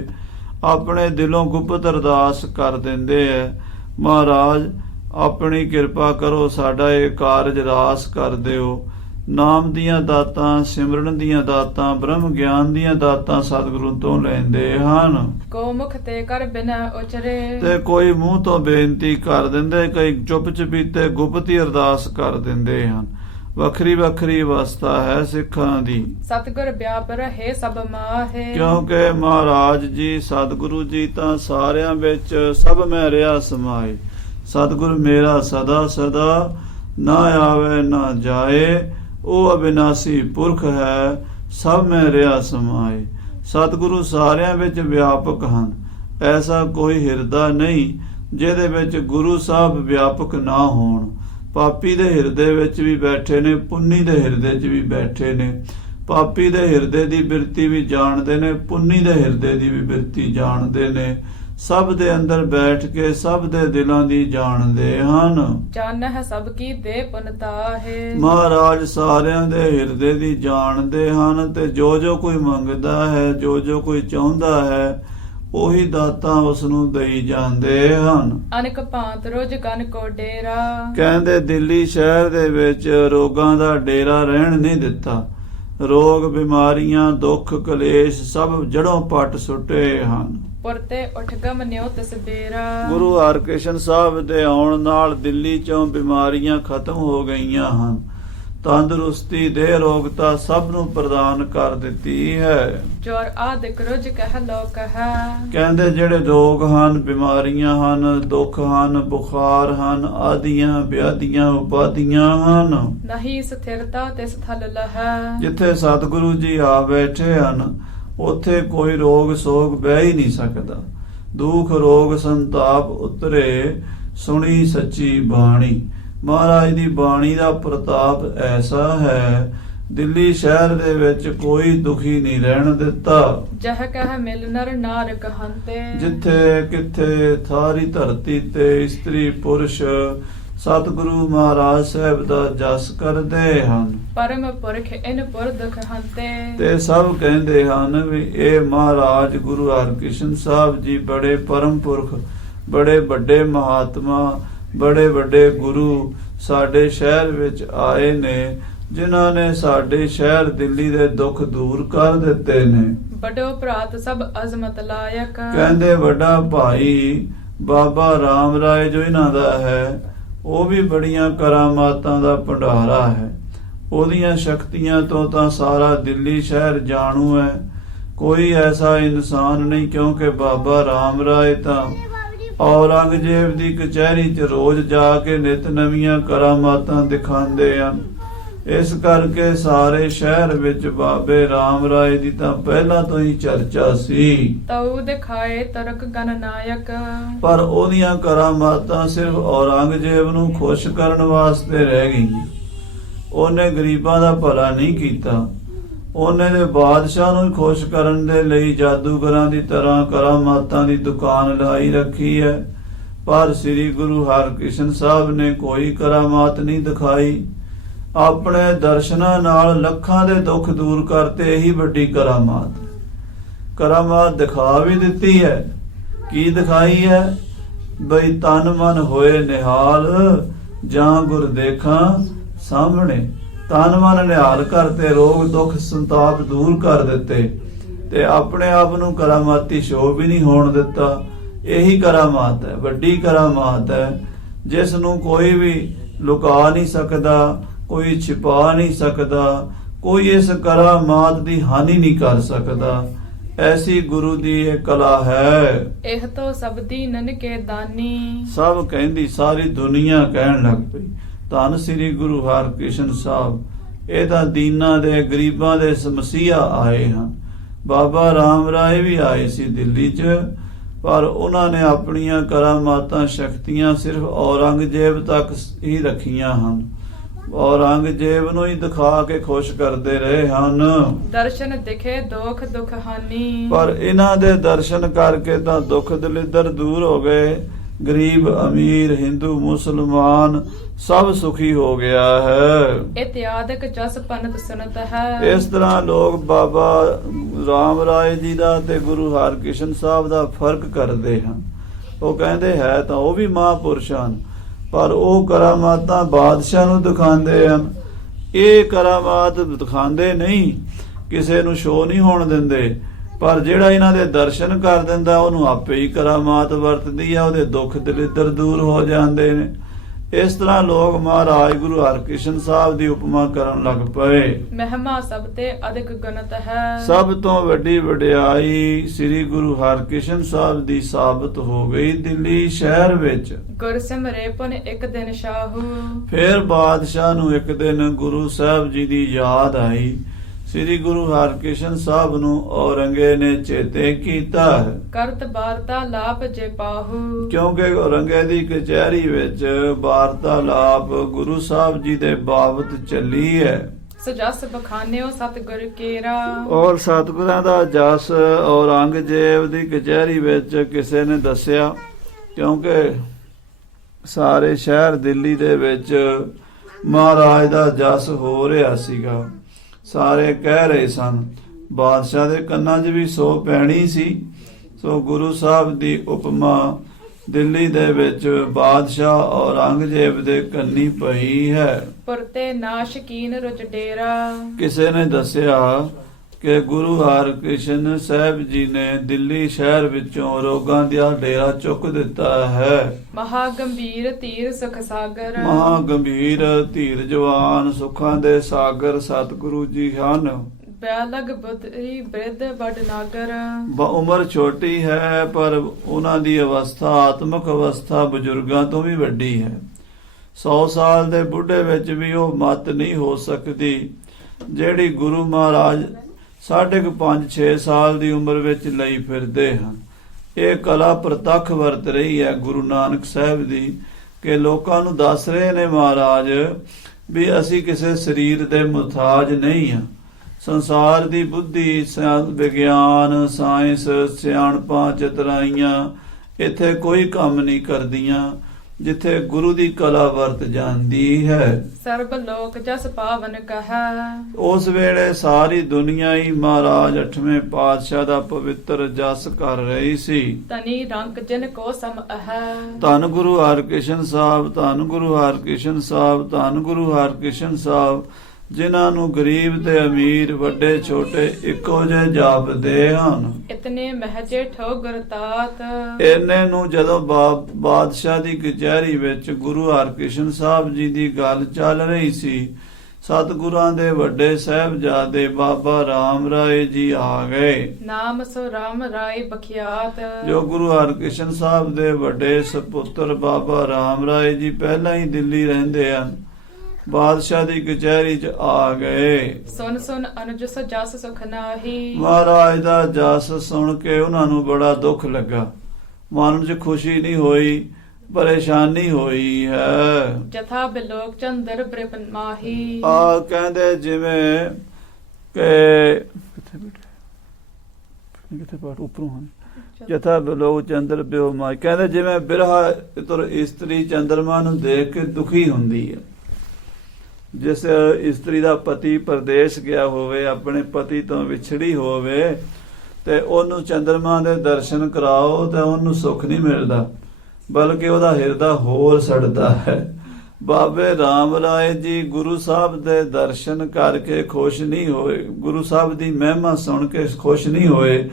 ਆਪਣੇ ਦਿਲੋਂ ਗੁਪਤ ਅਰਦਾਸ ਕਰ ਦਿੰਦੇ ਆ, ਮਹਾਰਾਜ ਆਪਣੀ ਕਿਰਪਾ ਕਰੋ, ਸਾਡਾ ਇਹ ਕਾਰਜ ਰਾਸ ਕਰ ਦਿਓ। ਨਾਮ ਦੀਆਂ ਦਾਤਾਂ, ਸਿਮਰਨ ਦੀਆਂ ਦਾਤਾਂ, ਬ੍ਰਹਮ ਗਿਆਨ ਦੀਆਂ ਦਾਤਾਂ ਸਤਿਗੁਰੂ ਤੋਂ ਲੈਂਦੇ ਹਨ। ਕੋ ਮੁਖ ਤੇ ਕਰ ਬਿਨ ਉਚਰੇ, ਤੇ ਕੋਈ ਮੂੰਹ ਤੋਂ ਬੇਨਤੀ ਕਰ ਦਿੰਦੇ, ਕਈ ਚੁੱਪ ਚਪੀਤੇ ਗੁਪਤੀ ਅਰਦਾਸ ਕਰ ਦਿੰਦੇ ਹਨ। ਵੱਖਰੀ ਵੱਖਰੀ ਅਵਸਥਾ ਹੈ ਸਿੱਖਾਂ ਦੀ, ਸਤਿਗੁਰ ਵਿਆਪ ਰਹੇ ਸਭ ਮਾਹੇ। ਕਿਉਂਕਿ ਮਹਾਰਾਜ ਜੀ ਸਤਿਗੁਰੂ ਜੀ ਤਾਂ ਸਾਰਿਆਂ ਵਿੱਚ ਸਭ ਮੈਂ ਰਿਹਾ ਸਮਾਏ। ਸਤਿਗੁਰ ਮੇਰਾ ਸਦਾ ਸਦਾ, ਨਾ ਆਵੇ ਨਾ ਜਾਏ, ਉਹ ਅਬਿਨਾਸੀ ਪੁਰਖ ਹੈ, ਸਭ ਮੈਂ ਰਿਹਾ ਸਮਾਏ। ਸਤਿਗੁਰੂ ਸਾਰਿਆਂ ਵਿੱਚ ਵਿਆਪਕ ਹਨ, ਐਸਾ ਕੋਈ ਹਿਰਦਾ ਨਹੀਂ ਜਿਹਦੇ ਵਿੱਚ ਗੁਰੂ ਸਾਹਿਬ ਵਿਆਪਕ ਨਾ ਹੋਣ। ਪਾਪੀ ਦੇ ਹਿਰਦੇ ਵਿੱਚ ਵੀ ਬੈਠੇ ਨੇ, ਪੁੰਨੀ ਦੇ ਹਿਰਦੇ 'ਚ ਵੀ ਬੈਠੇ ਨੇ। ਪਾਪੀ ਦੇ ਹਿਰਦੇ ਦੀ ਬਿਰਤੀ ਵੀ ਜਾਣਦੇ ਨੇ, ਪੁੰਨੀ ਦੇ ਹਿਰਦੇ ਦੀ ਵੀ ਬਿਰਤੀ ਜਾਣਦੇ ਨੇ। ਸਭ ਦੇ ਅੰਦਰ ਬੈਠ ਕੇ ਸਭ ਦੇ ਦਿਲਾਂ ਦੀ ਜਾਣਦੇ ਹਨ। ਜਾਣਹਿ ਸਭ ਕੀ ਦੇ ਪੁਨ ਤਾਹੇ, ਮਹਾਰਾਜ ਸਾਰਿਆਂ ਦੇ ਹਿਰਦੇ ਦੀ ਜਾਣਦੇ ਹਨ, ਤੇ ਜੋ ਜੋ ਕੋਈ ਮੰਗਦਾ ਹੈ, ਜੋ ਜੋ ਕੋਈ ਚਾਹੁੰਦਾ ਹੈ, ਉਹੀ ਦਾਤਾਂ ਉਸ ਨੂੰ ਦੇਈ ਜਾਂਦੇ ਹਨ। ਅਨਕ ਭਾਂਤ ਰੋਜ ਗਨ ਕੋ ਡੇਰਾ, ਕਹਿੰਦੇ ਦਿੱਲੀ ਸ਼ਹਿਰ ਦੇ ਵਿੱਚ ਰੋਗਾਂ ਦਾ ਡੇਰਾ ਰਹਿਣ ਨਹੀਂ ਦਿੱਤਾ। ਰੋਗ, ਬਿਮਾਰੀਆਂ, ਦੁੱਖ, ਕਲੇਸ਼ ਸਭ ਜੜੋਂ ਪੱਟ ਸੁੱਟੇ ਹਨ। ਪੁਰਤੇ ਉਠ ਗਮ ਨਿਉ ਤਿਸ ਬੇਰਾ, ਗੁਰੂ ਹਰਕ੍ਰਿਸ਼ਨ ਸਾਹਿਬ ਦੇ ਆਉਣ ਨਾਲ ਦਿੱਲੀ ਚੋਂ ਬਿਮਾਰੀਆਂ ਖਤਮ ਹੋ ਗਈਆਂ ਹਨ। ਤੰਦਰੁਸਤੀ ਦੇ ਰੋਗਤਾ ਸਭ ਨੂੰ ਪ੍ਰਦਾਨ ਕਰ ਦਿੱਤੀ ਹੈ। ਜੋਰ ਆਦਿਕ ਰੋਜ ਕਹਿ ਲੋ ਕਹਾ, ਕਹਿੰਦੇ ਜਿਹੜੇ ਰੋਗ ਹਨ, ਬਿਮਾਰੀਆਂ ਹਨ, ਦੁੱਖ ਹਨ, ਬੁਖਾਰ ਹਨ, ਆਦੀਆਂ ਵਿਆਧੀਆਂ ਉਪਾਧੀਆਂ ਹਨ, ਨਹੀਂ ਸਥਿਰਤਾ ਤਿਸ ਥਲ ਲਹਾ। ਜਿੱਥੇ ਸਤਿਗੁਰੂ ਜੀ ਆ ਬੈਠੇ ਹਨ ਉੱਥੇ ਕੋਈ ਰੋਗ ਸੋਗ ਬਹਿ ਹੀ ਨਹੀਂ ਸਕਦਾ। ਦੁੱਖ ਰੋਗ ਸੰਤਾਪ ਉਤਰੇ, ਸੁਣੀ ਸੱਚੀ ਬਾਣੀ। ਮਹਾਰਾਜ ਦੀ ਬਾਣੀ ਦਾ ਪ੍ਰਤਾਪ ਐਸਾ ਹੈ, ਦਿੱਲੀ ਸ਼ਹਿਰ ਦੇ ਵਿੱਚ ਕੋਈ ਦੁਖੀ ਨਹੀਂ ਰਹਿਣ ਦਿੱਤਾ। ਜਹ ਕਹਿ ਮਿਲ ਨਰ ਨਾਰ ਕਹੰਤੇ, ਜਿੱਥੇ ਕਿੱਥੇ ਸਾਰੀ ਧਰਤੀ ਤੇ ਇਸਤਰੀ ਪੁਰਸ਼ ਸਤਿਗੁਰੂ ਮਹਾਰਾਜ ਸਾਹਿਬ ਦਾ ਜਸ ਕਰਦੇ ਹਨ। ਪਰਮ ਪੁਰਖ ਇਨ ਪੁਰਖ ਹੰਤੇ, ਤੇ ਸਭ ਕਹਿੰਦੇ ਹਨ ਵੀ ਇਹ ਮਹਾਰਾਜ ਗੁਰੂ ਹਰਕ੍ਰਿਸ਼ਨ ਸਾਹਿਬ ਜੀ ਬੜੇ ਪਰਮ ਪੁਰਖ, ਬੜੇ ਵੱਡੇ ਮਹਾਤਮਾ, ਬੜੇ ਵੱਡੇ ਗੁਰੂ ਸਾਡੇ ਸ਼ਹਿਰ ਵਿੱਚ ਆਏ ਨੇ, ਜਿਨ੍ਹਾਂ ਨੇ ਸਾਡੇ ਸ਼ਹਿਰ ਦਿੱਲੀ ਦੇ ਦੁੱਖ ਦੂਰ ਕਰ ਦਿੱਤੇ ਨੇ। ਵੱਡੋ ਭਰਾਤ ਸਭ ਅਜ਼ਮਤ ਲਾਇਕ, ਕਹਿੰਦੇ ਵੱਡਾ ਭਾਈ ਬਾਬਾ ਰਾਮ ਰਾਏ ਜੋ ਇਹਨਾਂ ਦਾ ਹੈ, ਉਹ ਵੀ ਬੜੀਆਂ ਕਰਾਮਾਤਾਂ ਦਾ ਭੰਡਾਰਾ ਹੈ। ਉਹਦੀਆਂ ਸ਼ਕਤੀਆਂ ਤੋਂ ਤਾਂ ਸਾਰਾ ਦਿੱਲੀ ਸ਼ਹਿਰ ਜਾਣੂ ਹੈ। ਕੋਈ ਐਸਾ ਇਨਸਾਨ ਨਹੀਂ, ਕਿਉਂਕਿ ਬਾਬਾ ਰਾਮ ਰਾਏ ਤਾਂ ਔਰੰਗਜ਼ੇਬ ਦੀ ਕਚਹਿਰੀ 'ਚ ਰੋਜ਼ ਜਾ ਕੇ ਨਿਤ ਨਵੀਆਂ ਕਰਾਮਾਤਾਂ ਦਿਖਾਉਂਦੇ ਹਨ। ਇਸ ਕਰਕੇ ਸਾਰੇ ਸ਼ਹਿਰ ਵਿੱਚ ਬਾਬੇ ਰਾਮ ਰਾਏ ਦੀ ਤਾਂ ਪਹਿਲਾਂ ਤੋਂ ਹੀ ਚਰਚਾ ਸੀ। ਤਉ ਦਿਖਾਏ ਤਰਕ ਗਨ ਨਾਇਕ, ਪਰ ਉਹਦੀਆਂ ਕਰਾਮਾਤਾਂ ਸਿਰਫ ਔਰੰਗਜ਼ੇਬ ਨੂੰ ਖੁਸ਼ ਕਰਨ ਵਾਸਤੇ ਰਹਿ ਗਈਆਂ। ਉਹਨੇ ਗਰੀਬਾਂ ਦਾ ਭਲਾ ਨਹੀਂ ਕੀਤਾ। ਉਹਨੇ ਦੇ ਬਾਦਸ਼ਾਹ ਨੂੰ ਖੁਸ਼ ਕਰਨ ਦੇ ਲਈ ਜਾਦੂਗਰਾਂ ਦੀ ਤਰ੍ਹਾਂ ਕਰਾਮਾਤਾਂ ਦੀ ਦੁਕਾਨ ਲਾਈ ਰੱਖੀ ਹੈ। ਪਰ ਸ੍ਰੀ ਗੁਰੂ ਹਰਕ੍ਰਿਸ਼ਨ ਸਾਹਿਬ ਨੇ ਕੋਈ ਕਰਾਮਾਤ ਨਹੀਂ ਦਿਖਾਈ। ਆਪਣੇ ਦਰਸ਼ਨਾਂ ਨਾਲ ਲੱਖਾਂ ਦੇ ਦੁੱਖ ਦੂਰ ਕਰਤੇ, ਇਹੀ ਵੱਡੀ ਕਰਾਮਾਤ। ਕਰਾਮਾਤ ਦਿਖਾ ਵੀ ਦਿੱਤੀ ਹੈ। ਕੀ ਦਿਖਾਈ ਹੈ? ਬਈ ਤਨ ਮਨ ਹੋਏ ਨਿਹਾਲ, ਜਾਂ ਗੁਰ ਦੇਖਾਂ ਸਾਹਮਣੇ। ਤਨ ਮਨ ਨਿਹਾਲ ਕਰਤੇ, ਰੋਗ ਦੁੱਖ ਸੰਤਾਪ ਦੂਰ ਕਰ ਦਿੱਤੇ, ਤੇ ਆਪਣੇ ਆਪ ਨੂੰ ਕਰਾਮਾਤੀ ਸ਼ੋਅ ਵੀ ਨਹੀਂ ਹੋਣ ਦਿੱਤਾ। ਇਹੀ ਕਰਾਮਾਤ ਹੈ, ਵੱਡੀ ਕਰਾਮਾਤ ਹੈ, ਜਿਸ ਨੂੰ ਕੋਈ ਵੀ ਲੁਕਾ ਨਹੀਂ ਸਕਦਾ, ਕੋਈ ਛਿਪਾ ਨਹੀਂ ਸਕਦਾ, ਕੋਈ ਇਸ ਕਰਾਮਾਤ ਦੀ ਹਾਨੀ ਨਹੀਂ ਕਰ ਸਕਦਾ। ਐਸੀ ਗੁਰੂ ਦੀ ਇਹ ਕਲਾ ਹੈ। ਇਹ ਤੋਂ ਸਭ ਦੀਨਨ ਕੇ ਦਾਨੀ, ਸਭ ਕਹਿੰਦੀ, ਸਾਰੀ ਦੁਨੀਆ ਕਹਿਣ ਲੱਗ ਪਈ ਧੰਨ ਸ੍ਰੀ ਗੁਰੂ ਹਰਕ੍ਰਿਸ਼ਨ ਸਾਹਿਬ, ਇਹ ਤਾਂ ਦੀਨਾਂ ਦੇ ਗਰੀਬਾਂ ਦੇ ਮਸੀਹਾ ਆਏ ਹਨ। ਬਾਬਾ ਰਾਮ ਰਾਏ ਵੀ ਆਏ ਸੀ ਦਿੱਲੀ 'ਚ, ਪਰ ਉਹਨਾਂ ਨੇ ਆਪਣੀਆਂ ਕਰਾਮਾਤਾਂ ਸ਼ਕਤੀਆਂ ਸਿਰਫ ਔਰੰਗਜ਼ੇਬ ਤੱਕ ਹੀ ਰੱਖੀਆਂ ਹਨ। ਔਰੰਗਜ਼ੇਬ ਨੂੰ ਹੀ ਦਿਖਾ ਕੇ ਖੁਸ਼ ਕਰਦੇ ਰਹੇ ਹਨ। ਦਰਸ਼ਨ ਦਿਖੇ ਦੁਖ ਦੁਖ ਹਾਨੀ, ਪਰ ਇਹਨਾਂ ਦੇ ਦਰਸ਼ਨ ਕਰਕੇ ਤਾਂ ਦੁੱਖ ਦਲਿੱਦਰ ਦੂਰ ਹੋ ਗਏ। ਗਰੀਬ ਅਮੀਰ, ਹਿੰਦੂ ਮੁਸਲਮਾਨ ਸਭ ਸੁਖੀ ਹੋ ਗਿਆ ਹੈ। ਇਤਿਆਦਿਕ ਜਸ ਪੰਨਤ ਸੁਨਤ ਹੈ। ਇਸ ਤਰ੍ਹਾਂ ਲੋਕ ਬਾਬਾ ਰਾਮ ਰਾਏ ਜੀ ਦਾ ਤੇ ਗੁਰੂ ਹਰਕ੍ਰਿਸ਼ਨ ਸਾਹਿਬ ਦਾ ਫਰਕ ਕਰਦੇ ਹਨ। ਉਹ ਕਹਿੰਦੇ ਹੈ ਤਾਂ ਉਹ ਵੀ ਮਹਾਂਪੁਰਸ਼ ਹਨ, ਪਰ ਉਹ ਕਰਾਮਾਤਾਂ ਬਾਦਸ਼ਾਹ ਨੂੰ ਦਿਖਾਉਂਦੇ ਹਨ, ਇਹ ਕਰਾਮਾਤ ਦਿਖਾਉਂਦੇ ਨਹੀਂ, ਕਿਸੇ ਨੂੰ ਸ਼ੋਅ ਨਹੀਂ ਹੋਣ ਦਿੰਦੇ, ਪਰ ਜਿਹੜਾ ਇਹਨਾਂ ਦੇ ਦਰਸ਼ਨ ਕਰ ਦਿੰਦਾ ਉਹਨੂੰ ਆਪੇ ਹੀ ਕਰਾਮਾਤ ਵਰਤਦੀ ਆ, ਉਹਦੇ ਦੁੱਖ ਦਲਿੱਦਰ ਦੂਰ ਹੋ ਜਾਂਦੇ ਨੇ। ਇਸ ਤਰ੍ਹਾਂ ਲੋਕ ਮਹਾਰਾਜ ਗੁਰੂ ਹਰਕ੍ਰਿਸ਼ਨ ਸਾਹਿਬ ਦੀ ਉਪਮਾ ਕਰਨ ਲੱਗ ਪਏ। ਮਹਿਮਾ ਸਭ ਤੇ ਅਧਿਕ ਗੁਣਤ ਹੈ। ਸਭ ਤੋਂ ਵੱਡੀ ਵਡਿਆਈ ਸ੍ਰੀ ਗੁਰੂ ਹਰਕ੍ਰਿਸ਼ਨ ਸਾਹਿਬ ਦੀ ਸਾਬਤ ਹੋ ਗਈ ਦਿੱਲੀ ਸ਼ਹਿਰ ਵਿੱਚ। ਗੁਰ ਸਿਮਰੇ ਪੁਨ ਇੱਕ ਦਿਨ ਸ਼ਾਹੂ। ਫਿਰ ਬਾਦਸ਼ਾਹ ਨੂੰ ਇੱਕ ਦਿਨ ਗੁਰੂ ਸਾਹਿਬ ਜੀ ਦੀ ਯਾਦ ਆਈ। ਸ੍ਰੀ ਗੁਰੂ ਹਰਕ੍ਰਿਸ਼ਨ ਸਾਹਿਬ ਨੂੰ ਔਰੰਗੇ ਨੇ ਚੇਤੇ ਕੀਤਾ ਹੈ, ਕਰਤ ਵਾਰਤਾਲਾਪ ਜੇ ਪਾਹੂ। ਕਿਉਂਕਿ ਔਰੰਗੇ ਦੀ ਕਚਹਿਰੀ ਵਿੱਚ ਵਾਰਤਾਲਾਪ ਗੁਰੂ ਸਾਹਿਬ ਜੀ ਦੇ ਬਾਬਤ ਚੱਲੀ ਹੈ। ਸਜਸ ਬਖਾਨਿਓ ਸਤਿਗੁਰ ਕੇਰਾ। ਔਰ ਸਤਿਗੁਰਾਂ ਦਾ ਜਸ ਔਰੰਗਜ਼ੇਬ ਦੀ ਕਚਹਿਰੀ ਵਿੱਚ ਕਿਸੇ ਨੇ ਦੱਸਿਆ, ਕਿਉਂਕਿ ਸਾਰੇ ਸ਼ਹਿਰ ਦਿੱਲੀ ਦੇ ਵਿੱਚ ਮਹਾਰਾਜ ਦਾ ਜਸ ਹੋ ਰਿਹਾ ਸੀਗਾ। ਸਾਰੇ ਕਹਿ ਰਹੇ ਸਨ, ਬਾਦਸ਼ਾਹ ਦੇ ਕੰਨਾਂ 'ਚ ਵੀ ਸੋ ਪੈਣੀ ਸੀ। ਸੋ ਗੁਰੂ ਸਾਹਿਬ ਦੀ ਉਪਮਾ ਦਿੱਲੀ ਦੇ ਵਿੱਚ ਬਾਦਸ਼ਾਹ ਔਰੰਗਜ਼ੇਬ ਦੇ ਕੰਨੀ ਪਈ ਹੈ। ਪੁਰਤੇ ਨਾਸ਼ਕੀਨ ਰੁਚ ਡੇਰਾ। ਕਿਸੇ ਨੇ ਦੱਸਿਆ ਕਿ ਗੁਰੂ ਹਰਕ੍ਰਿਸ਼ਨ ਸਾਹਿਬ ਜੀ ਨੇ ਦਿੱਲੀ ਸ਼ਹਿਰ ਵਿੱਚੋਂ ਰੋਗਾਂ ਦਾ ਡੇਰਾ ਚੁੱਕ ਦਿੱਤਾ ਹੈ। ਮਹਾ ਗੰਭੀਰ ਧੀਰ ਸੁਖ ਸਾਗਰ। ਮਹਾ ਗੰਭੀਰ ਧੀਰਜਵਾਨ ਸੁੱਖਾਂ ਦੇ ਸਾਗਰ ਸਤਿਗੁਰੂ ਜੀ ਹਨ। ਬਿਆਲਗ ਬੁੱਧੀ ਬ੍ਰਿਧ ਵੱਡ ਨਾਗਰ। ਉਮਰ ਛੋਟੀ ਹੈ ਪਰ ਉਹਨਾਂ ਦੀ ਅਵਸਥਾ ਆਤਮਿਕ ਅਵਸਥਾ ਬਜ਼ੁਰਗਾਂ ਤੋਂ ਵੀ ਵੱਡੀ ਹੈ। 100 ਸਾਲ ਦੇ ਬੁੱਢੇ ਵਿੱਚ ਵੀ ਉਹ ਮਤ ਨਹੀਂ ਹੋ ਸਕਦੀ ਜਿਹੜੀ ਗੁਰੂ ਮਹਾਰਾਜ 5.5-6 ਸਾਲ ਦੀ ਉਮਰ ਵਿੱਚ ਲਈ ਫਿਰਦੇ ਹਨ। ਇਹ ਕਲਾ ਪ੍ਰਤੱਖ ਵਰਤ ਰਹੀ ਹੈ ਗੁਰੂ ਨਾਨਕ ਸਾਹਿਬ ਦੀ, ਕਿ ਲੋਕਾਂ ਨੂੰ ਦੱਸ ਰਹੇ ਨੇ ਮਹਾਰਾਜ ਵੀ ਅਸੀਂ ਕਿਸੇ ਸਰੀਰ ਦੇ ਮੁਹਤਾਜ ਨਹੀਂ ਹਾਂ। ਸੰਸਾਰ ਦੀ ਬੁੱਧੀ, ਵਿਗਿਆਨ, ਸਾਇੰਸ, ਸਿਆਣਪਾਂ, ਚਤੁਰਾਈਆਂ ਇੱਥੇ ਕੋਈ ਕੰਮ ਨਹੀਂ ਕਰਦੀਆਂ ਜਿੱਥੇ ਗੁਰੂ ਦੀ ਕਲਾ ਵਰਤ ਜਾਂਦੀ ਹੈ। ਸਰਬ ਲੋਕ ਜਸ ਪਾਵਨ ਕਹੈ। ਉਸ ਵੇਲੇ ਸਾਰੀ ਦੁਨੀਆ ਹੀ ਮਹਾਰਾਜ 8ਵੇਂ ਪਾਤਸ਼ਾਹ ਦਾ ਪਵਿੱਤਰ ਜਸ ਕਰ ਰਹੀ ਸੀ। ਤਨੀ ਰੰਕ ਜਿਨ ਕੋ ਸਮ ਅਹੈ। ਧੰਨ ਗੁਰੂ ਹਰਕ੍ਰਿਸ਼ਨ ਸਾਹਿਬ, ਧੰਨ ਗੁਰੂ ਹਰਕ੍ਰਿਸ਼ਨ ਸਾਹਿਬ, ਧੰਨ ਗੁਰੂ ਹਰਕ੍ਰਿਸ਼ਨ ਸਾਹਿਬ, ਜਿਨ੍ਹਾਂ ਨੂੰ ਗਰੀਬ ਤੇ ਅਮੀਰ, ਵੱਡੇ ਛੋਟੇ ਇੱਕੋ ਜਿਹੇ ਜਾਪਦੇ ਹਨ। ਇਤਨੇ ਮਹਜੇ ਠੋ ਗੁਰਤਾਤ। ਇਹਨੇ ਨੂੰ ਜਦੋਂ ਬਾਦਸ਼ਾਹ ਦੀ ਕਚਹਿਰੀ ਵਿੱਚ ਗੁਰੂ ਹਰਕ੍ਰਿਸ਼ਨ ਸਾਹਿਬ ਜੀ ਦੀ ਗੱਲ ਚੱਲ ਰਹੀ ਸੀ, ਸਤਿਗੁਰਾਂ ਦੇ ਵੱਡੇ ਸਾਹਿਬਜ਼ਾਦੇ ਬਾਬਾ ਰਾਮ ਰਾਏ ਜੀ ਆ ਗਏ। ਨਾਮ ਸੋ ਰਾਮ ਰਾਏ ਬਖਿਆਤ। ਜੋ ਗੁਰੂ ਹਰਕ੍ਰਿਸ਼ਨ ਸਾਹਿਬ ਦੇ ਵੱਡੇ ਸਪੁੱਤਰ ਬਾਬਾ ਰਾਮ ਰਾਏ ਜੀ ਪਹਿਲਾਂ ਹੀ ਦਿੱਲੀ ਰਹਿੰਦੇ ਹਨ, ਬਾਦਸ਼ਾਹ ਦੀ ਕਚਹਿਰੀ 'ਚ ਆ ਗਏ। ਸੁਨ ਸੁਨ ਅਨੁਜ ਸੋ ਜਸ ਸੁਖ ਨਾਹੀ। ਮਹਾਰਾਜ ਦਾ ਜਸ ਸੁਣ ਕੇ ਉਹਨਾਂ ਨੂੰ ਬੜਾ ਦੁੱਖ ਲੱਗਾ, ਮਨ 'ਚ ਖੁਸ਼ੀ ਨਹੀਂ ਹੋਈ, ਪਰੇਸ਼ਾਨੀ ਹੋਈ ਹੈ। ਜਥਾ ਬਿਲੋਕ ਚੰਦਰ ਬ੍ਰਿਪਨ ਮਾਹੀ। ਆ ਕਹਿੰਦੇ ਜਿਵੇਂ ਕਿ ਕਿੱਥੇ ਪਾਠ ਉੱਪਰੋਂ ਹਨ, ਜਥਾ ਬਿਲੋਕ ਚੰਦਰ ਬਿਓ ਮਾਹੀ, ਕਹਿੰਦੇ ਜਿਵੇਂ ਬਿਰਹਾ ਤੁਰ ਇਸਤਰੀ ਚੰਦਰਮਾ ਨੂੰ ਦੇਖ ਕੇ ਦੁਖੀ ਹੁੰਦੀ ਹੈ। ਜਿਸ ਇਸਤਰੀ ਦਾ ਪਤੀ ਪਰਦੇਸ ਗਿਆ ਹੋਵੇ, ਆਪਣੇ ਪਤੀ ਤੋਂ ਵਿਛੜੀ ਹੋਵੇ, ਤੇ ਉਹਨੂੰ ਚੰਦਰਮਾ ਦੇ ਦਰਸ਼ਨ ਕਰਾਓ ਤਾਂ ਉਹਨੂੰ ਸੁੱਖ ਨਹੀਂ ਮਿਲਦਾ, ਬਲਕਿ ਉਹਦਾ ਹਿਰਦਾ ਹੋਰ ਸੜਦਾ ਹੈ। ਬਾਬੇ ਰਾਮ ਰਾਏ ਜੀ ਗੁਰੂ ਸਾਹਿਬ ਦੇ ਦਰਸ਼ਨ ਕਰਕੇ ਖੁਸ਼ ਨਹੀਂ ਹੋਏ, ਗੁਰੂ ਸਾਹਿਬ ਦੀ ਮਹਿਮਾ ਸੁਣ ਕੇ ਖੁਸ਼ ਨਹੀਂ ਹੋਏ,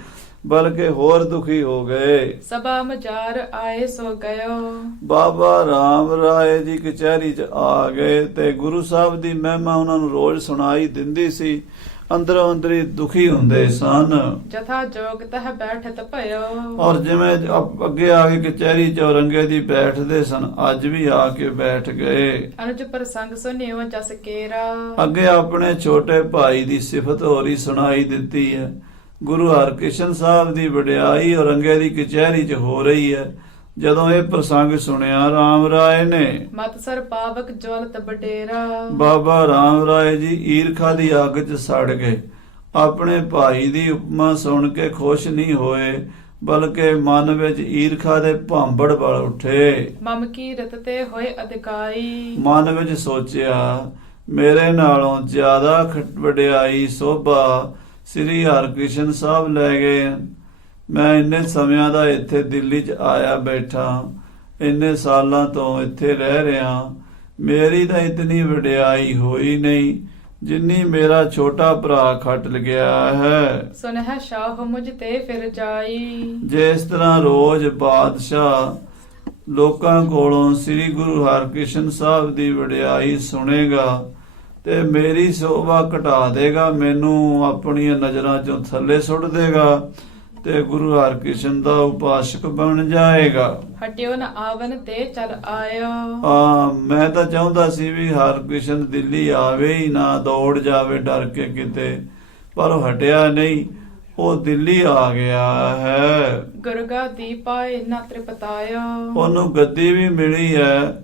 ਬਲਕਿ ਹੋਰ ਦੁਖੀ ਹੋ ਗਏ। ਸਭਾ ਮਜਾਰ ਆਏ ਸੋ ਗਇਓ। ਬਾਬਾ ਰਾਮ ਰਾਏ ਜੀ ਕਚਹਿਰੀ 'ਚ ਆ ਗਏ ਤੇ ਗੁਰੂ ਸਾਹਿਬ ਦੀ ਮਹਿਮਾ ਉਹਨਾਂ ਨੂੰ ਰੋਜ਼ ਸੁਣਾਈ ਦਿੰਦੀ ਸੀ, ਅੰਦਰੋਂ ਅੰਦਰੀ ਦੁਖੀ ਹੁੰਦੇ ਸਨ। ਜਥਾ ਜੋਗ ਤਹ ਬੈਠਤ ਭਇਓ। ਔਰ ਜਿਵੇਂ ਅੱਗੇ ਆ ਕੇ ਕਚਹਿਰੀ 'ਚ ਔਰੰਗੇ ਦੀ ਬੈਠਦੇ ਸਨ, ਅੱਜ ਵੀ ਆ ਕੇ ਬੈਠ ਗਏ। ਅਨੁਜ ਪ੍ਰਸੰਗ ਸੁਨਿਓ ਜਸ ਕੇਰਾ। ਅੱਗੇ ਆਪਣੇ ਛੋਟੇ ਭਾਈ ਦੀ ਸਿਫਤ ਹੋਰੀ ਸੁਣਾਈ ਦਿੱਤੀ ਹੈ। ਗੁਰੂ ਹਰਕ੍ਰਿਸ਼ਨ ਸਾਹਿਬ ਦੀ ਵਡਿਆਈ ਔਰੰਗੇ ਦੀ ਕਚਹਿਰੀ 'ਚ ਹੋ ਰਹੀ ਹੈ। ਜਦੋਂ ਇਹ ਪ੍ਰਸੰਗ ਸੁਣਿਆ ਰਾਮ ਰਾਏ ਨੇ, ਮਤ ਸਰ ਪਾਵਕ ਜਵਲਤ ਬਡੇਰਾ। ਬਾਬਾ ਰਾਮ ਰਾਏ ਜੀ ਈਰਖਾ ਦੀ ਅੱਗ 'ਚ ਸੜ ਗਏ। ਆਪਣੇ ਭਾਈ ਦੀ ਉਪਮਾ ਸੁਣ ਕੇ ਖੁਸ਼ ਨਹੀਂ ਹੋਏ, ਬਲਕਿ ਮਨ ਵਿੱਚ ਈਰਖਾ ਦੇ ਭਾਂਬੜ ਬਲ ਉੱਠੇ। ਮਮ ਕੀ ਰਤ ਤੇ ਹੋਏ ਅਧਿਕਾਈ। ਮਨ ਵਿੱਚ ਸੋਚਿਆ, ਮੇਰੇ ਨਾਲੋਂ ਜ਼ਿਆਦਾ ਵਡਿਆਈ ਸੋਭਾ ਸ੍ਰੀ ਹਰਕ੍ਰਿਸ਼ਨ ਸਾਹਿਬ ਲੈ ਗਏ। ਮੈਂ ਇੰਨੇ ਸਮਿਆਂ ਦਾ ਇੱਥੇ ਦਿੱਲੀ 'ਚ ਆਇਆ ਬੈਠਾ, ਇੰਨੇ ਸਾਲਾਂ ਤੋਂ ਇੱਥੇ ਰਹਿ ਰਿਹਾ, ਮੇਰੀ ਤਾਂ ਇਤਨੀ ਵਡਿਆਈ ਹੋਈ ਨਹੀਂ ਜਿੰਨੀ ਮੇਰਾ ਛੋਟਾ ਭਰਾ ਖੱਟ ਗਿਆ ਹੈ। ਸੁਨਹਿ ਸ਼ਾਹ ਮੁਝ ਤੇ ਫਿਰ ਜਾਈ। ਜਿਸ ਤਰ੍ਹਾਂ ਰੋਜ਼ ਬਾਦਸ਼ਾਹ ਲੋਕਾਂ ਕੋਲੋਂ ਸ੍ਰੀ ਗੁਰੂ ਹਰਕ੍ਰਿਸ਼ਨ ਸਾਹਿਬ ਦੀ ਵਡਿਆਈ ਸੁਣੇਗਾ ਤੇ ਮੇਰੀ ਸ਼ੋਭਾ ਘਟਾ ਦੇਗਾ, ਮੈਨੂੰ ਆਪਣੀਆਂ ਨਜ਼ਰਾਂ ਚੋਂ ਥੱਲੇ ਸੁੱਟ ਦੇਗਾ ਤੇ ਗੁਰੂ ਹਰਕ੍ਰਿਸ਼ਨ ਦਾ ਉਪਾਸਕ ਬਣ ਜਾਏਗਾ। ਹਟਿਓ ਨ ਆਵਨ ਤੇ ਚਲ ਆਇਓ। ਮੈਂ ਤਾਂ ਚਾਹੁੰਦਾ ਸੀ ਵੀ ਹਰਕ੍ਰਿਸ਼ਨ ਦਿੱਲੀ ਆਵੇ ਹੀ ਨਾ, ਦੌੜ ਜਾਵੇ ਡਰ ਕੇ ਕਿਤੇ, ਪਰ ਉਹ ਹਟਿਆ ਨਹੀਂ, ਉਹ ਦਿੱਲੀ ਆ ਗਿਆ ਹੈ। ਗੁਰਗਾ ਦੀ ਪਾਏ ਨ ਤ੍ਰਿਪਤਾਇਓ। ਉਹਨੂੰ ਗੱਦੀ ਵੀ ਮਿਲੀ ਹੈ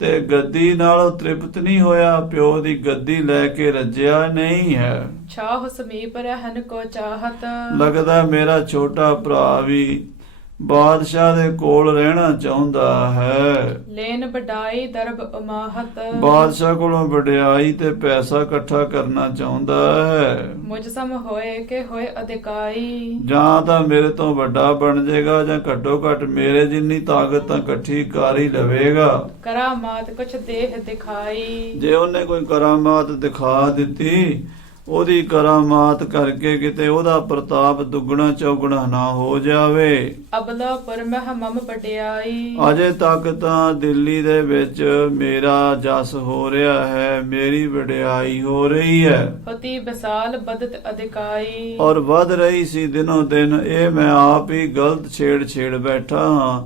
ਤੇ ਗੱਦੀ ਨਾਲ ਉਹ ਤ੍ਰਿਪਤ ਨਹੀਂ ਹੋਇਆ, ਪਿਓ ਦੀ ਗੱਦੀ ਲੈ ਕੇ ਰੱਜਿਆ ਨਹੀਂ ਹੈ। ਛਾਹ ਸਮੀਪ ਰਹਿਨ ਕੋ ਚਾਹਤ। ਲੱਗਦਾ ਮੇਰਾ ਛੋਟਾ ਭਰਾ ਵੀ ਬਾਦਸ਼ਾਹ ਦੇ ਕੋਲ ਰਹਿਣਾ ਚਾਹੁੰਦਾ ਹੈ। ਲੈਨ ਵਡਾਈ ਦਰਬ ਉਮਾਹਤ। ਬਾਦਸ਼ਾਹ ਕੋਲੋਂ ਵਡਿਆਈ ਤੇ ਪੈਸਾ ਇਕੱਠਾ ਕਰਨਾ ਚਾਹੁੰਦਾ ਹੈ। ਮੁਝ ਸਮ ਹੋਏ ਕਿ ਹੋਏ ਅਧਿਕਾਈ। ਜਾਂ ਤਾਂ ਮੇਰੇ ਤੋਂ ਵੱਡਾ ਬਣ ਜਾਏਗਾ ਜਾਂ ਘੱਟੋ ਘੱਟ ਮੇਰੇ ਜਿੰਨੀ ਤਾਕਤ ਤਾਂ ਇਕੱਠੀ ਕਰ ਹੀ ਲਵੇਗਾ। ਕਰਾਮਾਤ ਕੁਛ ਦੇਹ ਦਿਖਾਈ। ਜੇ ਉਹਨੇ ਕੋਈ ਕਰਾਮਾਤ ਦਿਖਾ ਦਿੱਤੀ, ਉਹਦੀ ਕਰਾਮਾਤ ਕਰਕੇ ਕਿਤੇ ਉਹਦਾ ਪ੍ਰਤਾਪ ਦੁੱਗਣਾ ਚੌਗਣਾ ਨਾ ਹੋ ਜਾਵੇ। ਅਬਲਾ ਪਰ ਮਹ ਮਮ ਵਡਿਆਈ। ਅਜੇ ਤੱਕ ਤਾਂ ਦਿੱਲੀ ਦੇ ਵਿੱਚ ਮੇਰਾ ਜਸ ਹੋ ਰਿਹਾ ਹੈ, ਮੇਰੀ ਵਡਿਆਈ ਹੋ ਰਹੀ ਹੈ ਹੋਤੀ ਬਸਾਲ ਬਦਤ ਅਧਿਕਾਈ। ਔਰ ਵੱਧ ਰਹੀ ਸੀ ਦਿਨੋਂ ਦਿਨ। ਇਹ ਮੈਂ ਆਪ ਹੀ ਗਲਤ ਛੇੜ ਬੈਠਾ ਹਾਂ।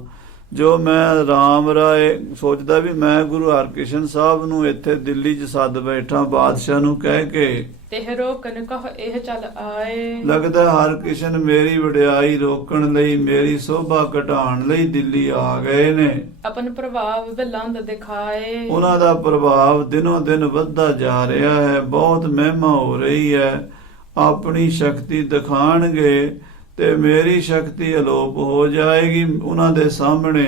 ਜੋ ਮੈਂ ਰਾਮ ਰਾਏ ਸੋਚਦਾ ਵੀ ਮੈਂ ਗੁਰੂ ਹਰਕ੍ਰਿਸ਼ਨ ਸਾਹਿਬ ਨੂੰ ਇੱਥੇ ਦਿੱਲੀ 'ਚ ਸੱਦ ਬੈਠਾ ਬਾਦਸ਼ਾਹ ਨੂੰ ਕਹਿ ਕੇ, ਤਿਹ ਰੋਕਨ ਕਹ ਇਹ ਚਲ ਆਏ। ਲੱਗਦਾ ਹਰਕ੍ਰਿਸ਼ਨ ਮੇਰੀ ਵਡਿਆਈ ਰੋਕਣ ਲਈ, ਮੇਰੀ ਸ਼ੋਭਾ ਘਟਾਉਣ ਲਈ ਦਿੱਲੀ ਆ ਗਏ ਨੇ। ਆਪਨ ਪ੍ਰਭਾਵ ਬੁਲੰਦ ਦਿਖਾਏ। ਉਹਨਾਂ ਦਾ ਪ੍ਰਭਾਵ ਦਿਨੋਂ ਦਿਨ ਵੱਧਦਾ ਜਾ ਰਿਹਾ ਹੈ, ਬਹੁਤ ਮਹਿਮਾ ਹੋ ਰਹੀ ਹੈ। ਆਪਣੀ ਸ਼ਕਤੀ ਦਿਖਾਣਗੇ ਤੇ ਮੇਰੀ ਸ਼ਕਤੀ ਅਲੋਪ ਹੋ ਜਾਏਗੀ ਉਹਨਾਂ ਦੇ ਸਾਹਮਣੇ।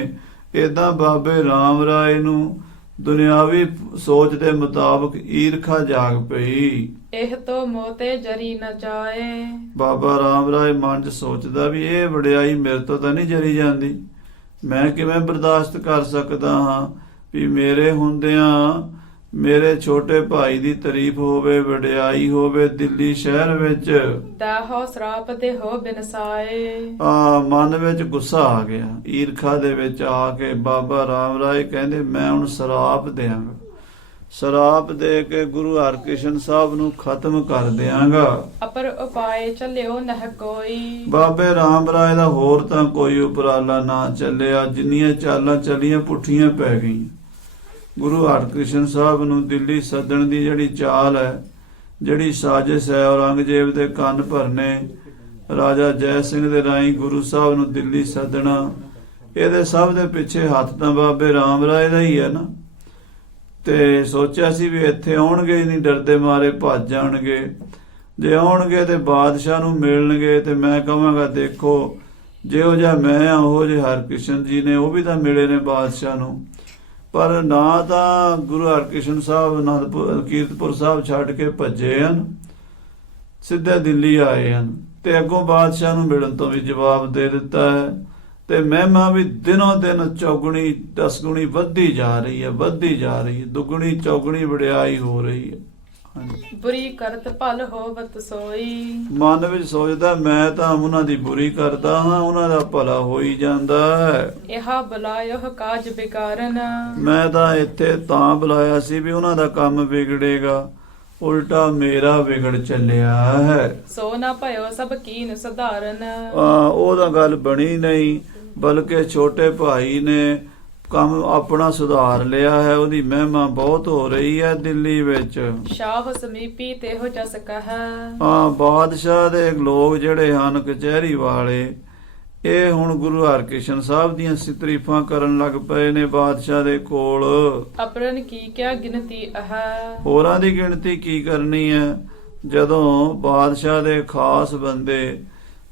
ਏਦਾਂ ਬਾਬੇ ਰਾਮ ਰਾਏ ਨੂੰ ਦੁਨਿਆਵੀ ਸੋਚ ਦੇ ਮੁਤਾਬਕ ਈਰਖਾ ਜਾਗ ਪਈ। ਇਹ ਤੋ ਮੋਤੇ ਜਰੀ ਨ ਜਾਏ। ਬਾਬਾ ਰਾਮ ਰਾਏ ਮਨ 'ਚ ਸੋਚਦਾ ਵੀ ਇਹ ਵਡਿਆਈ ਮੇਰੇ ਤੋਂ ਤਾਂ ਨਹੀਂ ਜਰੀ ਜਾਂਦੀ, ਮੈਂ ਕਿਵੇਂ ਬਰਦਾਸ਼ਤ ਕਰ ਸਕਦਾ ਹਾਂ ਵੀ ਮੇਰੇ ਹੁੰਦਿਆਂ ਮੇਰੇ ਛੋਟੇ ਭਾਈ ਦੀ ਤਾਰੀਫ ਹੋਵੇ, ਵਡਿਆਈ ਹੋਵੇ ਦਿੱਲੀ ਸ਼ਹਿਰ ਵਿੱਚ। ਦਾਹੋ ਸਰਾਪ ਦੇ ਹੋ ਬਿਨਸਾਏ। ਮਨ ਵਿੱਚ ਗੁੱਸਾ ਆ ਗਿਆ, ਈਰਖਾ ਦੇ ਵਿੱਚ ਆ ਕੇ ਬਾਬਾ ਰਾਮ ਰਾਏ ਕਹਿੰਦੇ ਮੈਂ ਹੁਣ ਸ਼ਰਾਪ ਦਿਆਂਗਾ, ਸ਼ਰਾਪ ਦੇ ਕੇ ਗੁਰੂ ਹਰਕ੍ਰਿਸ਼ਨ ਸਾਹਿਬ ਨੂੰ ਖਤਮ ਕਰ ਦਿਆਂਗਾ। ਅਪਰ ਉਪਾਏ ਚੱਲਿਓ ਨਹ ਕੋਈ। ਬਾਬੇ ਰਾਮ ਰਾਏ ਦਾ ਹੋਰ ਤਾਂ ਕੋਈ ਉਪਰਾਲਾ ਨਾ ਚੱਲਿਆ, ਜਿੰਨੀਆਂ ਚਾਲਾਂ ਚੱਲੀਆਂ ਪੁੱਠੀਆਂ ਪੈ ਗਈਆਂ। ਗੁਰੂ ਹਰਕ੍ਰਿਸ਼ਨ ਸਾਹਿਬ ਨੂੰ ਦਿੱਲੀ ਸੱਦਣ ਦੀ ਜਿਹੜੀ ਚਾਲ ਹੈ, ਜਿਹੜੀ ਸਾਜ਼ਿਸ਼ ਹੈ, ਔਰੰਗਜ਼ੇਬ ਦੇ ਕੰਨ ਭਰਨੇ, ਰਾਜਾ ਜੈ ਸਿੰਘ ਦੇ ਰਾਹੀਂ ਗੁਰੂ ਸਾਹਿਬ ਨੂੰ ਦਿੱਲੀ ਸੱਦਣਾ, ਇਹਦੇ ਸਭ ਦੇ ਪਿੱਛੇ ਹੱਥ ਤਾਂ ਬਾਬੇ ਰਾਮ ਰਾਏ ਦਾ ਹੀ ਹੈ ਨਾ। ਤੇ ਸੋਚਿਆ ਸੀ ਵੀ ਇੱਥੇ ਆਉਣਗੇ ਹੀ ਨਹੀਂ, ਡਰਦੇ ਮਾਰੇ ਭੱਜ ਜਾਣਗੇ। ਜੇ ਆਉਣਗੇ ਤੇ ਬਾਦਸ਼ਾਹ ਨੂੰ ਮਿਲਣਗੇ ਤੇ ਮੈਂ ਕਹਾਂਗਾ ਦੇਖੋ ਜਿਹੋ ਜਿਹਾ ਮੈਂ ਆ ਉਹ ਜਿਹੇ ਹਰਕ੍ਰਿਸ਼ਨ ਜੀ ਨੇ, ਉਹ ਵੀ ਤਾਂ ਮਿਲੇ ਨੇ ਬਾਦਸ਼ਾਹ ਨੂੰ। ਪਰ ਨਾ ਤਾਂ ਗੁਰੂ ਹਰਕ੍ਰਿਸ਼ਨ ਸਾਹਿਬ ਅਨੰਦਪੁਰ ਕੀਰਤਪੁਰ ਸਾਹਿਬ ਛੱਡ ਕੇ ਭੱਜੇ ਹਨ, ਸਿੱਧੇ ਦਿੱਲੀ ਆਏ ਹਨ ਤੇ ਅੱਗੋਂ ਬਾਦਸ਼ਾਹ ਨੂੰ ਮਿਲਣ ਤੋਂ ਵੀ ਜਵਾਬ ਦੇ ਦਿੱਤਾ ਹੈ। ਤੇ ਮਹਿਮਾ ਵੀ ਦਿਨੋਂ ਦਿਨ ਚੌਗੁਣੀ ਦਸਗੁਣੀ ਵੱਧਦੀ ਜਾ ਰਹੀ ਹੈ, ਵੱਧਦੀ ਜਾ ਰਹੀ ਹੈ, ਦੁੱਗਣੀ ਚੌਗੁਣੀ ਵਡਿਆਈ ਹੋ ਰਹੀ ਹੈ। ਬੁਰੀ ਕਰਤ ਭਲ ਹੋਵਤ ਸੋਈ। ਮਨ ਵਿੱਚ ਸੋਚਦਾ ਮੈਂ ਤਾਂ ਉਹਨਾਂ ਦੀ ਬੁਰੀ ਕਰਦਾ ਹਾਂ, ਉਹਨਾਂ ਦਾ ਭਲਾ ਹੋ ਹੀ ਜਾਂਦਾ ਹੈ। ਇਹਾ ਬੁਲਾਇਓ ਕਾਜ ਬਿਗਾਰਨ। ਮੈਂ ਤਾਂ ਇੱਥੇ ਤਾਂ ਬੁਲਾਇਆ ਸੀ ਵੀ ਉਹਨਾਂ ਦਾ ਕੰਮ ਵਿਗੜੇਗਾ, ਉਲਟਾ ਮੇਰਾ ਵਿਗੜ ਚੱਲਿਆ ਹੈ। ਸੋ ਨਾ ਭਇਓ ਸਭ ਕੀਨ ਸਧਾਰਨ। ਉਹ ਤਾਂ ਗੱਲ ਬਣੀ ਨਹੀਂ, ਬਲਕਿ ਛੋਟੇ ਭਾਈ ਨੇ ਕੰਮ ਆਪਣਾ ਸੁਧਾਰ ਲਿਆ ਹੈ। ਉਹਦੀ ਮਹਿਮਾ ਬਹੁਤ ਹੋ ਰਹੀ ਹੈ ਦਿੱਲੀ ਵਿੱਚ। ਸ਼ਾਹ ਸਮੀਪੀ ਤੇ ਹੋ ਜਸ ਕਹੈ। ਬਾਦਸ਼ਾਹ ਦੇ ਲੋਕ ਜਿਹੜੇ ਹਨ ਕਚਹਿਰੀ ਵਾਲੇ, ਇਹ ਹੁਣ ਗੁਰੂ ਹਰਕ੍ਰਿਸ਼ਨ ਸਾਹਿਬ ਦੀਆਂ ਤਾਰੀਫਾਂ ਕਰਨ ਲੱਗ ਪਏ ਨੇ ਬਾਦਸ਼ਾਹ ਦੇ ਕੋਲ। ਅਪਰਨ ਕੀ ਕਿਆ ਗਿਣਤੀ ਹੈ। ਹੋਰਾਂ ਦੀ ਗਿਣਤੀ ਕੀ ਕਰਨੀ ਹੈ, ਜਦੋਂ ਬਾਦਸ਼ਾਹ ਦੇ ਖਾਸ ਬੰਦੇ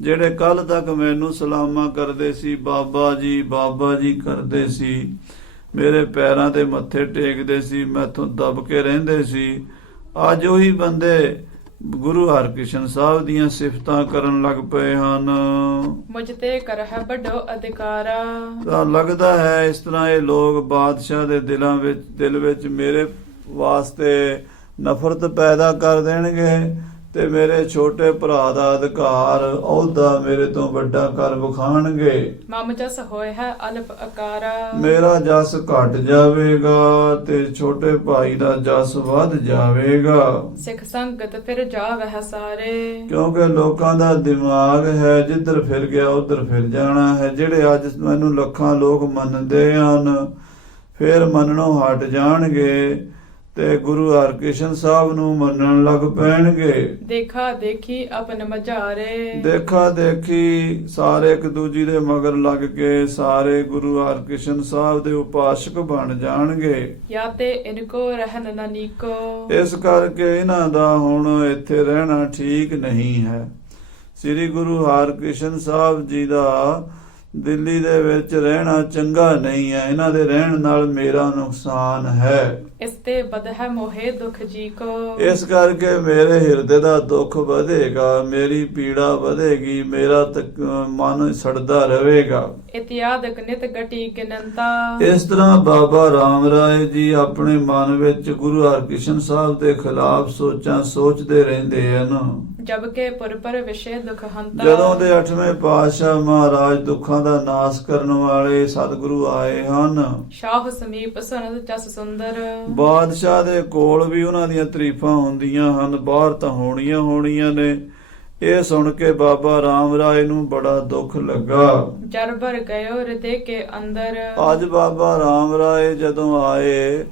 ਜਿਹੜੇ ਕੱਲ ਤੱਕ ਮੈਨੂੰ ਸਲਾਮਾਂ ਕਰਦੇ ਸੀ, ਬਾਬਾ ਜੀ ਕਰਦੇ ਸੀ, ਮੇਰੇ ਪੈਰਾਂ ਤੇ ਮੱਥੇ ਟੇਕਦੇ ਸੀ, ਮੈਥੋਂ ਦਬ ਕੇ ਰਹਿੰਦੇ ਸੀ, ਅੱਜ ਉਹੀ ਬੰਦੇ ਗੁਰੂ ਹਰਕ੍ਰਿਸ਼ਨ ਸਾਹਿਬ ਦੀਆਂ ਸਿਫਤਾਂ ਕਰਨ ਲੱਗ ਪਏ ਹਨ। ਮੁਝ ਤੇ ਕਰਹਿ ਵੱਡੋ ਅਧਿਕਾਰਾ। ਤਾਂ ਲੱਗਦਾ ਹੈ ਇਸ ਤਰ੍ਹਾਂ ਇਹ ਲੋਕ ਬਾਦਸ਼ਾਹ ਦੇ ਦਿਲ ਵਿੱਚ ਮੇਰੇ ਵਾਸਤੇ ਨਫ਼ਰਤ ਪੈਦਾ ਕਰ ਦੇਣਗੇ ਤੇ ਮੇਰੇ ਛੋਟੇ ਭਰਾ ਦਾ ਅਧਿਕਾਰ ਅਹੁਦਾ ਮੇਰੇ ਤੋਂ ਵੱਡਾ ਕਰ ਵਿਖਾਣਗੇ। ਮਮ ਜਸ ਹੋਏ ਹੈ ਅਲਪ ਅਕਾਰਾ। ਮੇਰਾ ਜਸ ਘਟ ਜਾਵੇਗਾ ਤੇ ਛੋਟੇ ਭਾਈ ਦਾ ਜਸ ਵੱਧ ਜਾਵੇਗਾ। ਸਿੱਖ ਸੰਗਤ ਫਿਰ ਜਾਵਹਿ ਸਾਰੇ। ਕਿਉਂਕਿ ਲੋਕਾਂ ਦਾ ਦਿਮਾਗ ਹੈ ਜਿੱਧਰ ਫਿਰ ਗਿਆ ਉਧਰ ਫਿਰ ਜਾਣਾ ਹੈ। ਜਿਹੜੇ ਅੱਜ ਮੈਨੂੰ ਲੱਖਾਂ ਲੋਕ ਮੰਨਦੇ ਹਨ ਫਿਰ ਮੰਨਣੋਂ ਹਟ ਜਾਣਗੇ ਤੇ ਗੁਰੂ ਹਰਕ੍ਰਿਸ਼ਨ ਸਾਹਿਬ ਨੂੰ ਮੰਨਣ ਲੱਗ ਪੈਣਗੇ। ਦੇਖਾ ਦੇਖੀ ਆਪਨ ਮਝਾਰੇ। ਦੇਖਾ ਦੇਖੀ ਸਾਰੇ ਇੱਕ ਦੂਜੀ ਦੇ ਮਗਰ ਲੱਗ ਕੇ ਸਾਰੇ ਗੁਰੂ ਹਰਕ੍ਰਿਸ਼ਨ ਸਾਹਿਬ ਦੇ ਉਪਾਸਕ ਬਣ ਜਾਣਗੇ। ਯਾ ਤੇ ਇਨਕੋ ਰਹਿਨ ਨ ਨੀਕੋ। ਇਸ ਕਰਕੇ ਇਹਨਾਂ ਦਾ ਹੁਣ ਇੱਥੇ ਰਹਿਣਾ ਠੀਕ ਨਹੀਂ ਹੈ। ਸ੍ਰੀ ਗੁਰੂ ਹਰਕ੍ਰਿਸ਼ਨ ਸਾਹਿਬ ਜੀ ਦਾ ਦਿੱਲੀ ਦੇ ਵਿੱਚ ਰਹਿਣਾ ਚੰਗਾ ਨਹੀਂ ਹੈ। ਇਹਨਾਂ ਦੇ ਰਹਿਣ ਨਾਲ ਮੇਰਾ ਨੁਕਸਾਨ ਹੈ। ਇਸ ਤੇ ਬਦਹਿ ਮੋਹੇ ਦੁਖ ਜੀ ਕੋ। ਇਸ ਕਰਕੇ ਮੇਰੇ ਹਿਰਦੇ ਦਾ ਦੁੱਖ ਵਧੇਗਾ, ਮੇਰੀ ਪੀੜਾ ਵਧੇਗੀ, ਮੇਰਾ ਮਨ ਸੜਦਾ ਰਹੇਗਾ। ਇਤਿਆਦਕ ਨਿਤ ਗਟੀ ਗਿਨੰਤਾ। ਇਸ ਤਰ੍ਹਾਂ ਬਾਬਾ ਰਾਮ ਰਾਏ ਜੀ ਆਪਣੇ ਮਨ ਵਿੱਚ ਗੁਰੂ ਹਰਕ੍ਰਿਸ਼ਨ ਸਾਹਿਬ ਦੇ ਖਿਲਾਫ ਸੋਚਾਂ ਸੋਚਦੇ ਰਹਿੰਦੇ ਹਨ। ਜਬ ਕੇ ਪੁਰ ਪਰ ਵਿਸ਼ੇ ਦੁਖ ਹੰਤਾ। ਜਦੋਂ ਦੇ 8ਵੇਂ ਪਾਤਸ਼ਾਹ ਮਹਾਰਾਜ ਦੁੱਖਾਂ ਦਾ ਨਾਸ਼ ਕਰਨ ਵਾਲੇ ਸਤਿਗੁਰੂ ਆਏ ਹਨ, ਸ਼ਾਹ ਸਮੀਪ ਸੁਨਦ ਜਸ ਸੁੰਦਰ। ਬਾਦਸ਼ਾਹ ਦੇ ਕੋਲ ਵੀ ਉਹਨਾਂ ਦੀਆਂ ਤਾਰੀਫਾਂ ਹੁੰਦੀਆਂ ਹਨ, ਬਾਹਰ ਤਾਂ ਹੋਣੀਆਂ ਨੇ। ਇਹ ਸੁਣ ਕੇ ਬਾਬਾ ਰਾਮ ਰਾਏ ਨੂੰ ਬੜਾ ਦੁੱਖ ਲੱਗਾ। ਜਰਬਰ ਗਇਓ ਹਿਰਦੇ ਕੇ ਅੰਦਰ। ਅੱਜ ਬਾਬਾ ਰਾਮ ਰਾਏ ਜਦੋਂ ਆਏ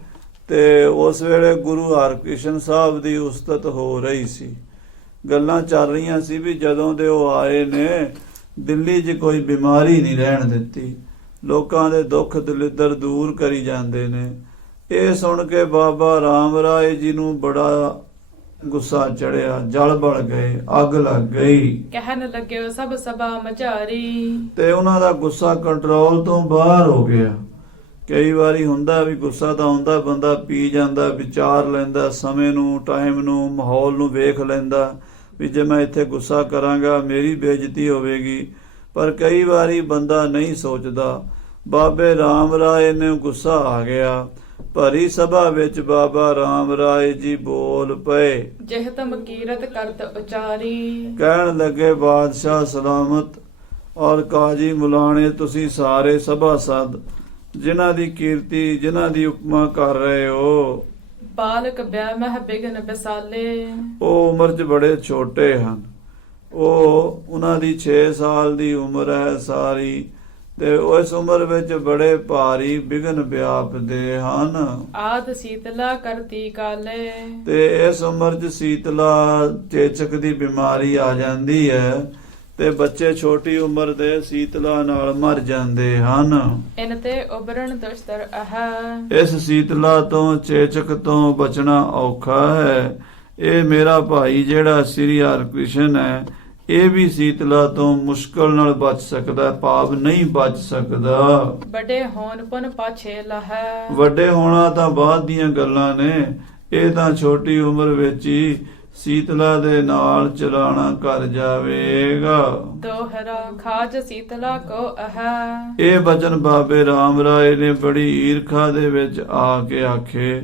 ਤੇ ਉਸ ਵੇਲੇ ਗੁਰੂ ਹਰਕ੍ਰਿਸ਼ਨ ਸਾਹਿਬ ਦੀ ਉਸਤਤ ਹੋ ਰਹੀ ਸੀ। ਗੱਲਾਂ ਚੱਲ ਰਹੀਆਂ ਸੀ ਵੀ ਜਦੋਂ ਦੇ ਉਹ ਆਏ ਨੇ ਦਿੱਲੀ 'ਚ ਕੋਈ ਬਿਮਾਰੀ ਨਹੀਂ ਰਹਿਣ ਦਿੱਤੀ, ਲੋਕਾਂ ਦੇ ਦੁੱਖ ਦਲਿੱਦਰ ਦੂਰ ਕਰੀ ਜਾਂਦੇ ਨੇ। ਇਹ ਸੁਣ ਕੇ ਬਾਬਾ ਰਾਮ ਰਾਏ ਜੀ ਨੂੰ ਬੜਾ ਗੁੱਸਾ ਚੜਿਆ, ਜਲ ਬਲ ਗਏ, ਅੱਗ ਲੱਗ ਗਈ। ਕਹਿਣ ਲੱਗਿਓ ਸਭ ਸਭਾ ਮਝਾਰੀ। ਤੇ ਉਹਨਾਂ ਦਾ ਗੁੱਸਾ ਕੰਟਰੋਲ ਤੋਂ ਬਾਹਰ ਹੋ ਗਿਆ। ਕਈ ਵਾਰੀ ਹੁੰਦਾ ਵੀ ਗੁੱਸਾ ਤਾਂ ਆਉਂਦਾ, ਬੰਦਾ ਪੀ ਜਾਂਦਾ, ਵਿਚਾਰ ਲੈਂਦਾ, ਸਮੇਂ ਨੂੰ, ਟਾਈਮ ਨੂੰ, ਮਾਹੌਲ ਨੂੰ ਵੇਖ ਲੈਂਦਾ ਵੀ ਜੇ ਮੈਂ ਇੱਥੇ ਗੁੱਸਾ ਕਰਾਂਗਾ ਮੇਰੀ ਬੇਇੱਜ਼ਤੀ ਹੋਵੇਗੀ। ਪਰ ਕਈ ਵਾਰੀ ਬੰਦਾ ਨਹੀਂ ਸੋਚਦਾ। ਬਾਬੇ ਰਾਮ ਰਾਏ ਨੂੰ ਗੁੱਸਾ ਆ ਗਿਆ। ਭਰੀ ਸਭਾ ਵਿੱਚ ਬਾਬਾ ਰਾਮ ਰਾਏ ਜੀ ਬੋਲ ਪਏ। ਜਿਹ ਤਮ ਕੀਰਤ ਕਰਤ ਉਚਾਰੀ। ਕਹਿਣ ਲੱਗੇ ਬਾਦਸ਼ਾਹ ਸਲਾਮਤ ਔਰ ਕਾਜੀ ਮੁਲਾਣੇ ਤੁਸੀਂ ਸਾਰੇ ਸਭਾਸਦ ਜਿਨ੍ਹਾਂ ਦੀ ਕੀਰਤੀ, ਜਿਨ੍ਹਾਂ ਦੀ ਉਪਮਾ ਕਰ ਰਹੇ ਹੋ, ਬਾਲਕ ਬਿਆ ਮਹਿ ਬਿਗਨ ਬਿਸਾਲੇ। ਉਹ ਉਮਰ 'ਚ ਬੜੇ ਛੋਟੇ ਹਨ। ਉਹਨਾਂ ਦੀ 6 ਸਾਲ ਦੀ ਉਮਰ ਹੈ ਸਾਰੀ ਤੇ ਉਸ ਉਮਰ ਵਿੱਚ ਬੜੇ ਭਾਰੀ ਬਿਘਨ ਵਿਆਪਦੇ ਹਨ। ਆਦ ਸੀਤਲਾ ਕਰਤੀ ਕਾਲੇ। ਤੇ ਇਸ ਉਮਰ 'ਚ ਸੀਤਲਾ ਚੇਚਕ ਦੀ ਬਿਮਾਰੀ ਆ ਜਾਂਦੀ ਹੈ ਤੇ ਬੱਚੇ ਛੋਟੀ ਉਮਰ ਦੇ ਸੀਤਲਾ ਨਾਲ ਮਰ ਜਾਂਦੇ ਹਨ। ਇਨ ਤੇ ਉਬਰਨ ਦੁਸ਼ਤਰ ਅਹ। ਇਸ ਸੀਤਲਾ ਤੋਂ, ਚੇਚਕ ਤੋਂ ਬਚਣਾ ਔਖਾ ਹੈ। ਇਹ ਮੇਰਾ ਭਾਈ ਜਿਹੜਾ ਸ੍ਰੀ ਹਰਿਕ੍ਰਿਸ਼ਨ ਹੈ, ਇਹ ਵੀ ਸੀਤਲਾ ਤੋਂ ਮੁਸ਼ਕਲ ਨਾਲ ਬਚ ਸਕਦਾ, ਭਾਵ ਨਹੀਂ ਬਚ ਸਕਦਾ। ਵੱਡੇ ਹੋਣ ਪੁਨ ਪਾਛੇ ਲਹੈ। ਵੱਡੇ ਹੋਣਾ ਤਾਂ ਬਾਅਦ ਦੀਆਂ ਗੱਲਾਂ ਨੇ, ਇਹ ਤਾਂ ਛੋਟੀ ਉਮਰ ਵਿੱਚ ਹੀ ਸੀਤਲਾ ਦੇ ਨਾਲ ਚਲਾਣਾ ਕਰ ਜਾਵੇਗਾ। ਦੋਹਰਾ ਖਾਜ ਸੀਤਲਾ ਕੋ ਅਹ। ਇਹ ਬਚਨ ਬਾਬੇ ਰਾਮ ਰਾਏ ਨੇ ਬੜੀ ਈਰਖਾ ਦੇ ਵਿੱਚ ਆ ਕੇ ਆਖੇ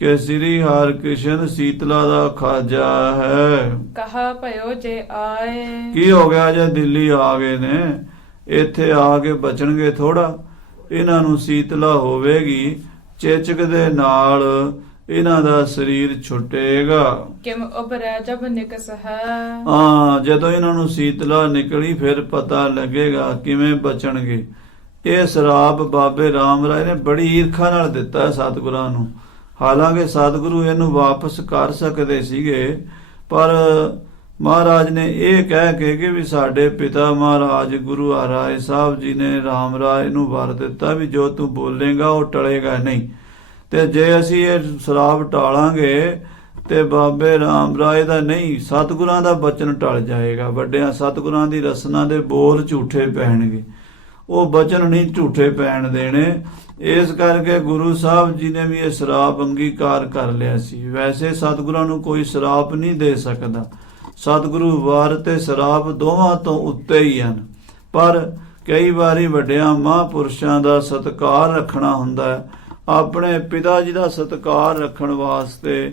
ਕਿ ਸ੍ਰੀ ਹਰਿਕ੍ਰਿਸ਼ਨ ਸੀਤਲਾ ਦਾ ਖਾਜਾ ਹੈ। ਕਹਾ ਭਇਓ ਜੇ ਆਏ। ਕੀ ਹੋ ਗਿਆ ਜੇ ਦਿੱਲੀ ਆ ਗਏ ਨੇ, ਇੱਥੇ ਆ ਕੇ ਬਚਣਗੇ ਥੋੜਾ। ਇਹਨਾਂ ਨੂੰ ਸੀਤਲਾ ਹੋਵੇਗੀ, ਚੇਚਕ ਦੇ ਨਾਲ ਇਹਨਾਂ ਦਾ ਸਰੀਰ ਛੁੱਟੇਗਾ। ਕਿਮ ਉਬਰੈ ਜਬ ਨਿਕਸ ਹੈ। ਹਾਂ, ਜਦੋਂ ਇਹਨਾਂ ਨੂੰ ਸੀਤਲਾ ਨਿਕਲੀ ਫਿਰ ਪਤਾ ਲੱਗੇਗਾ ਕਿਵੇਂ ਬਚਣਗੇ। ਇਹ ਸ਼ਰਾਪ ਬਾਬੇ ਰਾਮ ਰਾਏ ਨੇ ਬੜੀ ਈਰਖਾ ਨਾਲ ਦਿੱਤਾ ਸਤਿਗੁਰਾਂ ਨੂੰ। ਹਾਲਾਂਕਿ ਸਤਿਗੁਰੂ ਇਹਨੂੰ ਵਾਪਸ ਕਰ ਸਕਦੇ ਸੀਗੇ, ਪਰ ਮਹਾਰਾਜ ਨੇ ਇਹ ਕਹਿ ਕੇ ਕਿ ਵੀ ਸਾਡੇ ਪਿਤਾ ਮਹਾਰਾਜ ਗੁਰੂ ਹਰਿਰਾਏ ਸਾਹਿਬ ਜੀ ਨੇ ਰਾਮ ਰਾਏ ਨੂੰ ਵਰ ਦਿੱਤਾ ਵੀ ਜੋ ਤੂੰ ਬੋਲੇਗਾ ਉਹ ਟਲੇਗਾ ਨਹੀਂ। ਤੇ ਜੇ ਅਸੀਂ ਇਹ ਸ਼ਰਾਪ ਟਾਲਾਂਗੇ ਤੇ ਬਾਬੇ ਰਾਮ ਰਾਏ ਦਾ ਨਹੀਂ, ਸਤਿਗੁਰਾਂ ਦਾ ਬਚਨ ਟਲ ਜਾਏਗਾ। ਵੱਡਿਆਂ ਸਤਿਗੁਰਾਂ ਦੀ ਰਸਨਾ ਦੇ ਬੋਲ ਝੂਠੇ ਪੈਣਗੇ। ਉਹ ਬਚਨ ਨਹੀਂ ਝੂਠੇ ਪੈਣ ਦੇਣੇ। ਇਸ ਕਰਕੇ ਗੁਰੂ ਸਾਹਿਬ ਜੀ ਨੇ ਵੀ ਇਹ ਸ਼ਰਾਪ ਅੰਗੀਕਾਰ ਕਰ ਲਿਆ ਸੀ। ਵੈਸੇ ਸਤਿਗੁਰਾਂ ਨੂੰ ਕੋਈ ਸ਼ਰਾਪ ਨਹੀਂ ਦੇ ਸਕਦਾ। ਸਤਿਗੁਰੂ ਵਾਰ ਤੇ ਸ਼ਰਾਪ ਦੋਵਾਂ ਤੋਂ ਉੱਤੇ ਹੀ ਹਨ। ਪਰ ਕਈ ਵਾਰੀ ਵੱਡਿਆਂ ਮਹਾਂਪੁਰਸ਼ਾਂ ਦਾ ਸਤਿਕਾਰ ਰੱਖਣਾ ਹੁੰਦਾ ਹੈ। ਆਪਣੇ ਪਿਤਾ ਜੀ ਦਾ ਸਤਿਕਾਰ ਰੱਖਣ ਵਾਸਤੇ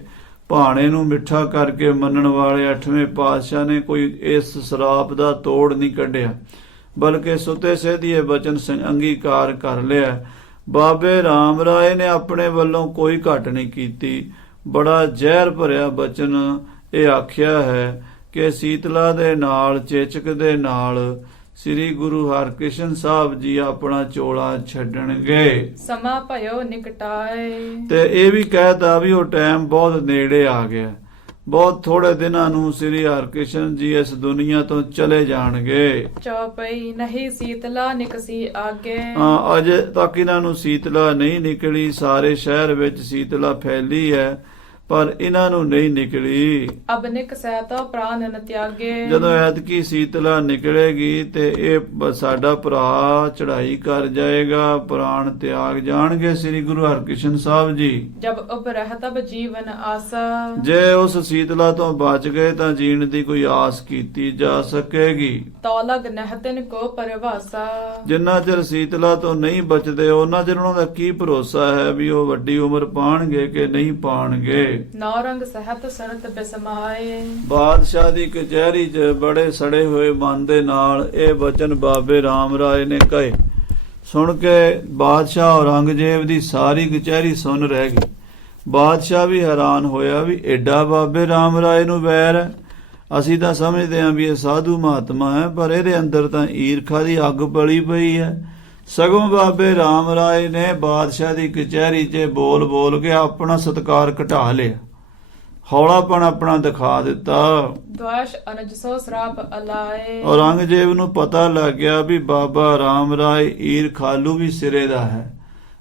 ਭਾਣੇ ਨੂੰ ਮਿੱਠਾ ਕਰਕੇ ਮੰਨਣ ਵਾਲੇ 8ਵੇਂ ਪਾਤਸ਼ਾਹ ਨੇ ਕੋਈ ਇਸ ਸ਼ਰਾਪ ਦਾ ਤੋੜ ਨਹੀਂ ਕੱਢਿਆ, ਬਲਕਿ ਸੁਤੇ ਸਿੱਧੇ ਇਹ ਬਚਨ ਅੰਗੀਕਾਰ ਕਰ ਲਿਆ। ਬਾਬੇ ਰਾਮ ਰਾਏ ਨੇ ਆਪਣੇ ਵੱਲੋਂ ਕੋਈ ਘਟ ਨਹੀਂ ਕੀਤੀ। ਬੜਾ ਜ਼ਹਿਰ ਭਰਿਆ ਬਚਨ ਇਹ ਆਖਿਆ ਹੈ ਕਿ ਸੀਤਲਾ ਦੇ ਨਾਲ ਚੇਚਕ ਦੇ ਨਾਲ ਸ੍ਰੀ ਗੁਰੂ ਹਰਕ੍ਰਿਸ਼ਨ ਸਾਹਿਬ ਜੀ ਆਪਣਾ ਚੋਲਾ ਛੱਡਣਗੇ। ਸਮਾ ਭਇਓ ਨਿਕਟਾਏ। ਤੇ ਇਹ ਵੀ ਕਹਿਤਾ ਵੀ ਉਹ ਟਾਈਮ ਬਹੁਤ ਨੇੜੇ ਆ ਗਿਆ। ਬਹੁਤ ਥੋੜੇ ਦਿਨਾਂ ਨੂੰ ਸ੍ਰੀ ਹਰਕ੍ਰਿਸ਼ਨ ਜੀ ਇਸ ਦੁਨੀਆ ਤੋਂ ਚਲੇ ਜਾਣਗੇ। ਚੌਪਈ ਨਹੀਂ ਸੀਤਲਾ ਨਿਕਸੀ ਆਗੇ। ਅਜੇ ਤੱਕ ਇਹਨਾਂ ਨੂੰ ਸੀਤਲਾ ਨਹੀਂ ਨਿਕਲੀ। ਸਾਰੇ ਸ਼ਹਿਰ ਵਿੱਚ ਸੀਤਲਾ ਫੈਲੀ ਹੈ ਪਰ ਇਹਨਾਂ ਨੂੰ ਨਹੀਂ ਨਿਕਲੀ। ਅਬ ਨਿਕਸੈ ਤੋ ਪ੍ਰਾਨ ਨ ਤਿਆਗੇ। ਜਦੋਂ ਐਤਕੀ ਸੀਤਲਾ ਨਿਕਲੇਗੀ ਤੇ ਇਹ ਸਾਡਾ ਭਰਾ ਚੜ੍ਹਾਈ ਕਰ ਜਾਏਗਾ, ਪ੍ਰਾਣ ਤਿਆਗ ਜਾਣਗੇ ਸ੍ਰੀ ਗੁਰੂ ਹਰਕ੍ਰਿਸ਼ਨ ਸਾਹਿਬ ਜੀ। ਜਬ ਉਪਰਹ ਤਬ ਜੀਵਨ ਆਸਾ। ਜੇ ਉਸ ਸੀਤਲਾ ਤੋਂ ਬਚ ਗਏ ਤਾਂ ਜੀਣ ਦੀ ਕੋਈ ਆਸ ਕੀਤੀ ਜਾ ਸਕੇਗੀ। ਤੌਲਗ ਨਹਤਨ ਕੋ ਪਰਵਾਸਾ। ਜਿੰਨਾ ਚਿਰ ਸੀਤਲਾ ਤੋਂ ਨਹੀਂ ਬਚਦੇ ਉਹਨਾਂ ਚਿਰ ਉਹਨਾਂ ਦਾ ਕੀ ਭਰੋਸਾ ਹੈ ਵੀ ਉਹ ਵੱਡੀ ਉਮਰ ਪਾਣਗੇ ਕਿ ਨਹੀਂ ਪਾਣਗੇ। ਨੌਰੰਗ ਸਹਤ ਸਰਤ ਬਿਸਮਾਏ। ਬਾਦਸ਼ਾਹ ਦੀ ਕਚਹਿਰੀ 'ਚ ਬੜੇ ਸੜੇ ਹੋਏ ਮਨ ਦੇ ਨਾਲ ਇਹ ਬਚਨ ਬਾਬੇ ਰਾਮ ਰਾਏ ਨੇ ਕਹੇ। ਸੁਣ ਕੇ ਬਾਦਸ਼ਾਹ ਔਰੰਗਜ਼ੇਬ ਦੀ ਸਾਰੀ ਕਚਹਿਰੀ ਸੁਣ ਰਹਿ ਗਈ। ਬਾਦਸ਼ਾਹ ਵੀ ਹੈਰਾਨ ਹੋਇਆ ਵੀ ਐਡਾ ਬਾਬੇ ਰਾਮ ਰਾਏ ਨੂੰ ਵੈਰ ਹੈ। ਅਸੀਂ ਤਾਂ ਸਮਝਦੇ ਹਾਂ ਵੀ ਇਹ ਸਾਧੂ ਮਹਾਤਮਾ ਹੈ, ਪਰ ਇਹਦੇ ਅੰਦਰ ਤਾਂ ਈਰਖਾ ਦੀ ਅੱਗ ਬਲੀ ਪਈ ਹੈ। ਸਗੋਂ ਬਾਬੇ ਰਾਮ ਰਾਏ ਨੇ ਬਾਦਸ਼ਾਹ ਦੀ ਕਚਹਿਰੀ 'ਚ ਬੋਲ ਬੋਲ ਕੇ ਆਪਣਾ ਸਤਿਕਾਰ ਘਟਾ ਲਿਆ, ਹੌਲਾਪਣ ਆਪਣਾ ਦਿਖਾ ਦਿੱਤਾ। ਦੁਆਸ਼ ਅਨਜ ਸੋ ਸਰਾਪ ਅਲਾਏ। ਔਰੰਗਜ਼ੇਬ ਨੂੰ ਪਤਾ ਲੱਗ ਗਿਆ ਵੀ ਬਾਬਾ ਰਾਮ ਰਾਏ ਈਰਖਾਲੂ ਵੀ ਸਿਰੇ ਦਾ ਹੈ,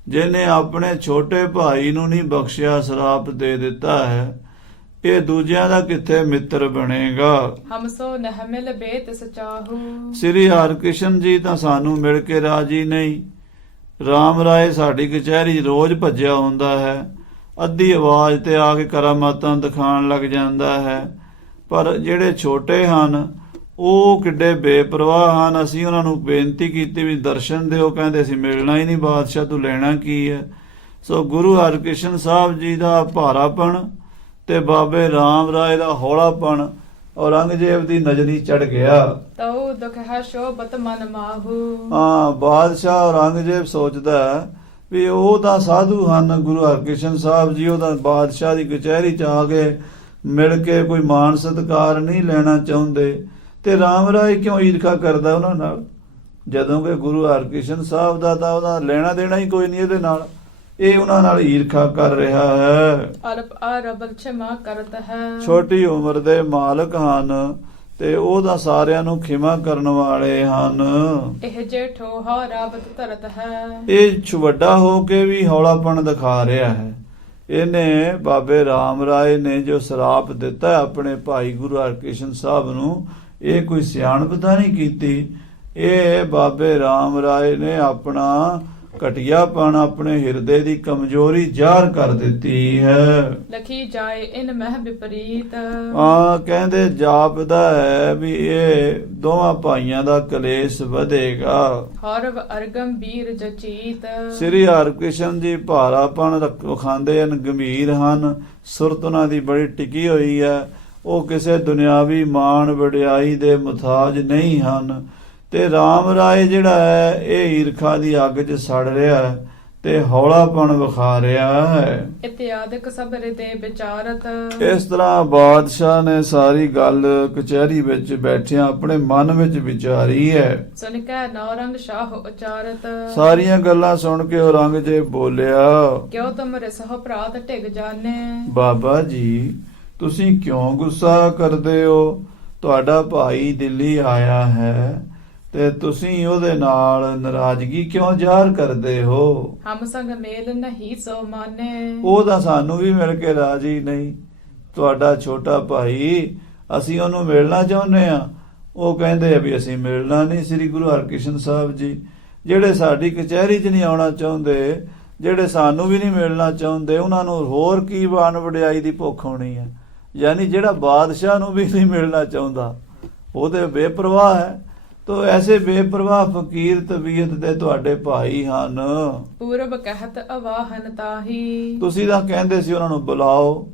ਜਿਹਨੇ ਆਪਣੇ ਛੋਟੇ ਭਾਈ ਨੂੰ ਨਹੀਂ ਬਖਸ਼ਿਆ, ਸਰਾਪ ਦੇ ਦਿੱਤਾ ਹੈ। ਇਹ ਦੂਜਿਆਂ ਦਾ ਕਿੱਥੇ ਮਿੱਤਰ ਬਣੇਗਾ। ਹਮ ਸੋ ਨਹ ਮਿਲ ਬੇਤ ਸਚਾਹੂ। ਸ੍ਰੀ ਹਰਿਕ੍ਰਿਸ਼ਨ ਜੀ ਤਾਂ ਸਾਨੂੰ ਮਿਲ ਕੇ ਰਾਜੀ ਨਹੀਂ। ਰਾਮ ਰਾਏ ਸਾਡੀ ਕਚਹਿਰੀ ਰੋਜ਼ ਭੱਜਿਆ ਹੁੰਦਾ ਹੈ, ਅੱਧੀ ਆਵਾਜ਼ ਤੇ ਆ ਕੇ ਕਰਾਮਾਤਾਂ ਦਿਖਾਉਣ ਲੱਗ ਜਾਂਦਾ ਹੈ। ਪਰ ਜਿਹੜੇ ਛੋਟੇ ਹਨ ਉਹ ਕਿੱਡੇ ਬੇਪਰਵਾਹ ਹਨ। ਅਸੀਂ ਉਹਨਾਂ ਨੂੰ ਬੇਨਤੀ ਕੀਤੀ ਵੀ ਦਰਸ਼ਨ ਦਿਓ, ਕਹਿੰਦੇ ਅਸੀਂ ਮਿਲਣਾ ਹੀ ਨਹੀਂ ਬਾਦਸ਼ਾਹ, ਤੂੰ ਲੈਣਾ ਕੀ ਹੈ। ਸੋ ਗੁਰੂ ਹਰਿਕ੍ਰਿਸ਼ਨ ਸਾਹਿਬ ਜੀ ਦਾ ਭਾਰਾਪਣ ਤੇ ਬਾਬੇ ਰਾਮ ਰਾਏ ਦਾ ਹੌਲਾਪਣ ਔਰੰਗਜ਼ੇਬ ਦੀ ਨਜ਼ਰੀ ਚੜ ਗਿਆ। ਤਉ ਦੁਖ ਹੈ ਸ਼ੋਭਤ ਮਨ ਮਾਹੂ। ਬਾਦਸ਼ਾਹ ਔਰੰਗਜ਼ੇਬ ਸੋਚਦਾ ਵੀ ਉਹ ਤਾਂ ਸਾਧੂ ਹਨ ਗੁਰੂ ਹਰਕ੍ਰਿਸ਼ਨ ਸਾਹਿਬ ਜੀ, ਉਹ ਤਾਂ ਬਾਦਸ਼ਾਹ ਦੀ ਕਚਹਿਰੀ 'ਚ ਆ ਕੇ ਮਿਲ ਕੇ ਕੋਈ ਮਾਣ ਸਤਿਕਾਰ ਨਹੀਂ ਲੈਣਾ ਚਾਹੁੰਦੇ, ਤੇ ਰਾਮ ਰਾਏ ਕਿਉਂ ਈਰਖਾ ਕਰਦਾ ਉਹਨਾਂ ਨਾਲ, ਜਦੋਂ ਕਿ ਗੁਰੂ ਹਰਕ੍ਰਿਸ਼ਨ ਸਾਹਿਬ ਦਾ ਤਾਂ ਉਹਦਾ ਲੈਣਾ ਦੇਣਾ ਹੀ ਕੋਈ ਨਹੀਂ ਇਹਦੇ ਨਾਲ। ਇਹ ਉਹਨਾਂ ਨਾਲ ਈਰਖਾ ਕਰ ਰਿਹਾ ਹੈ। ਅਲਪ ਆਰਬਲ ਛਮਾ ਕਰਤ ਹੈ। ਛੋਟੀ ਉਮਰ ਦੇ ਮਾਲਕ ਹਨ ਤੇ ਉਹ ਤਾਂ ਸਾਰਿਆਂ ਨੂੰ ਖਿਮਾ ਕਰਨ ਵਾਲੇ ਹਨ। ਇਹ ਜੇਠੋ ਹਾ ਰਾਬਤ ਧਰਤ ਹੈ। ਇਹ ਵੱਡਾ ਹੋ ਕੇ ਵੀ ਹੌਲਾਪਣ ਦਿਖਾ ਰਿਹਾ ਹੈ। ਇਹਨੇ ਬਾਬੇ ਰਾਮ ਰਾਏ ਨੇ ਜੋ ਸ਼ਰਾਪ ਦਿੱਤਾ ਆਪਣੇ ਭਾਈ ਗੁਰੂ ਹਰਕ੍ਰਿਸ਼ਨ ਸਾਹਿਬ ਨੂੰ, ਇਹ ਕੋਈ ਸਿਆਣਪ ਤਾਂ ਨਹੀਂ ਕੀਤੀ। ਇਹ ਬਾਬੇ ਰਾਮ ਰਾਏ ਨੇ ਆਪਣਾ ਘਟਿਆਪਣ, ਆਪਣੇ ਹਿਰਦੇ ਦੀ ਕਮਜ਼ੋਰੀ ਜ਼ਾਹਰ ਕਰ ਦਿੱਤੀ ਹੈ। ਲਖੀ ਜਾਏ ਇਨ ਮਹਿ ਵਿਪਰੀਤ। ਕਹਿੰਦੇ ਜਾਪਦਾ ਹੈ ਵੀ ਇਹ ਦੋਵਾਂ ਭਾਈਆਂ ਦਾ ਕਲੇਸ਼ ਵਧੇਗਾ। ਹਰਵ ਅਰਗਮ ਵੀਰ ਜਚੀਤ। ਸ੍ਰੀ ਹਰਿਕ੍ਰਿਸ਼ਨ ਜੀ ਭਾਰਾਪਣ ਵਿਖਾਉਂਦੇ ਹਨ, ਗੰਭੀਰ ਹਨ, ਸੁਰਤ ਉਹਨਾਂ ਦੀ ਬੜੀ ਟਿਕੀ ਹੋਈ ਹੈ। ਉਹ ਕਿਸੇ ਦੁਨਿਆਵੀ ਮਾਣ ਵਡਿਆਈ ਦੇ ਮੁਤਾਜ ਨਹੀਂ ਹਨ। ਤੇ ਰਾਮ ਰਾਏ ਜਿਹੜਾ ਹੈ ਇਹ ਈਰਖਾ ਦੀ ਅੱਗ 'ਚ ਸੜ ਰਿਹਾ ਹੈ ਤੇ ਹੌਲਾਪਣ ਵਿਖਾ ਰਿਹਾ ਹੈ। ਇਤਿਆਦਿਕ ਸਬਰ ਦੇ ਵਿਚਾਰਤ। ਇਸ ਤਰ੍ਹਾਂ ਬਾਦਸ਼ਾਹ ਨੇ ਸਾਰੀ ਗੱਲ ਕਚਹਿਰੀ ਵਿੱਚ ਬੈਠਿਆਂ ਆਪਣੇ ਮਨ ਵਿੱਚ ਵਿਚਾਰੀ ਹੈ। ਸੁਣ ਕੇ ਨੌਰੰਗ ਸ਼ਾਹ ਉਚਾਰਤ। ਸਾਰੀਆਂ ਗੱਲਾਂ ਸੁਣ ਕੇ ਔਰੰਗਜ਼ੇਬ ਬੋਲਿਆ, ਕਿਉ ਤੁਮ ਰਿਸਹੁ ਪ੍ਰਾਤ ਢਿਗ ਜਾਣੇ। ਬਾਬਾ ਜੀ ਤੁਸੀਂ ਕਿਉਂ ਗੁੱਸਾ ਕਰਦੇ ਹੋ? ਤੁਹਾਡਾ ਭਾਈ ਦਿੱਲੀ ਆਇਆ ਹੈ ਤੇ ਤੁਸੀਂ ਉਹਦੇ ਨਾਲ ਨਾਰਾਜ਼ਗੀ ਕਿਉਂ ਜ਼ਾਹਰ ਕਰਦੇ ਹੋ? ਹਮ ਸੰਗ ਮੇਲ ਨਹੀਂ ਸੋ ਮਾਨੇ। ਉਹ ਤਾਂ ਸਾਨੂੰ ਵੀ ਮਿਲ ਕੇ ਰਾਜੀ ਨਹੀਂ। ਤੁਹਾਡਾ ਛੋਟਾ ਭਾਈ, ਅਸੀਂ ਉਹਨੂੰ ਮਿਲਣਾ ਚਾਹੁੰਦੇ ਆ, ਉਹ ਕਹਿੰਦੇ ਆ ਵੀ ਅਸੀਂ ਮਿਲਣਾ ਨਹੀਂ। ਸ੍ਰੀ ਗੁਰੂ ਹਰਕ੍ਰਿਸ਼ਨ ਸਾਹਿਬ ਜੀ ਜਿਹੜੇ ਸਾਡੀ ਕਚਹਿਰੀ 'ਚ ਨਹੀਂ ਆਉਣਾ ਚਾਹੁੰਦੇ, ਜਿਹੜੇ ਸਾਨੂੰ ਵੀ ਨਹੀਂ ਮਿਲਣਾ ਚਾਹੁੰਦੇ, ਉਹਨਾਂ ਨੂੰ ਹੋਰ ਕੀ ਬਾਣ ਵਡਿਆਈ ਦੀ ਭੁੱਖ ਹੋਣੀ ਹੈ। ਯਾਨੀ ਜਿਹੜਾ ਬਾਦਸ਼ਾਹ ਨੂੰ ਵੀ ਨਹੀਂ ਮਿਲਣਾ ਚਾਹੁੰਦਾ ਉਹ ਤੇ ਬੇਪਰਵਾਹ ਹੈ। ਤੋ ਐਸੇ ਬੇਪਰਵਾਹ ਫਕੀਰ ਤਬੀਅਤ ਦੇ ਤੁਹਾਡੇ ਭਾਈ ਹਨ। ਪੂਰਬ ਕਹਿਤ ਅਵਾਹਨ ਤਾਹੀ। ਤੁਸੀਂ ਤਾਂ ਕਹਿੰਦੇ ਸੀ ਉਹਨਾਂ ਨੂੰ ਬੁਲਾਓ,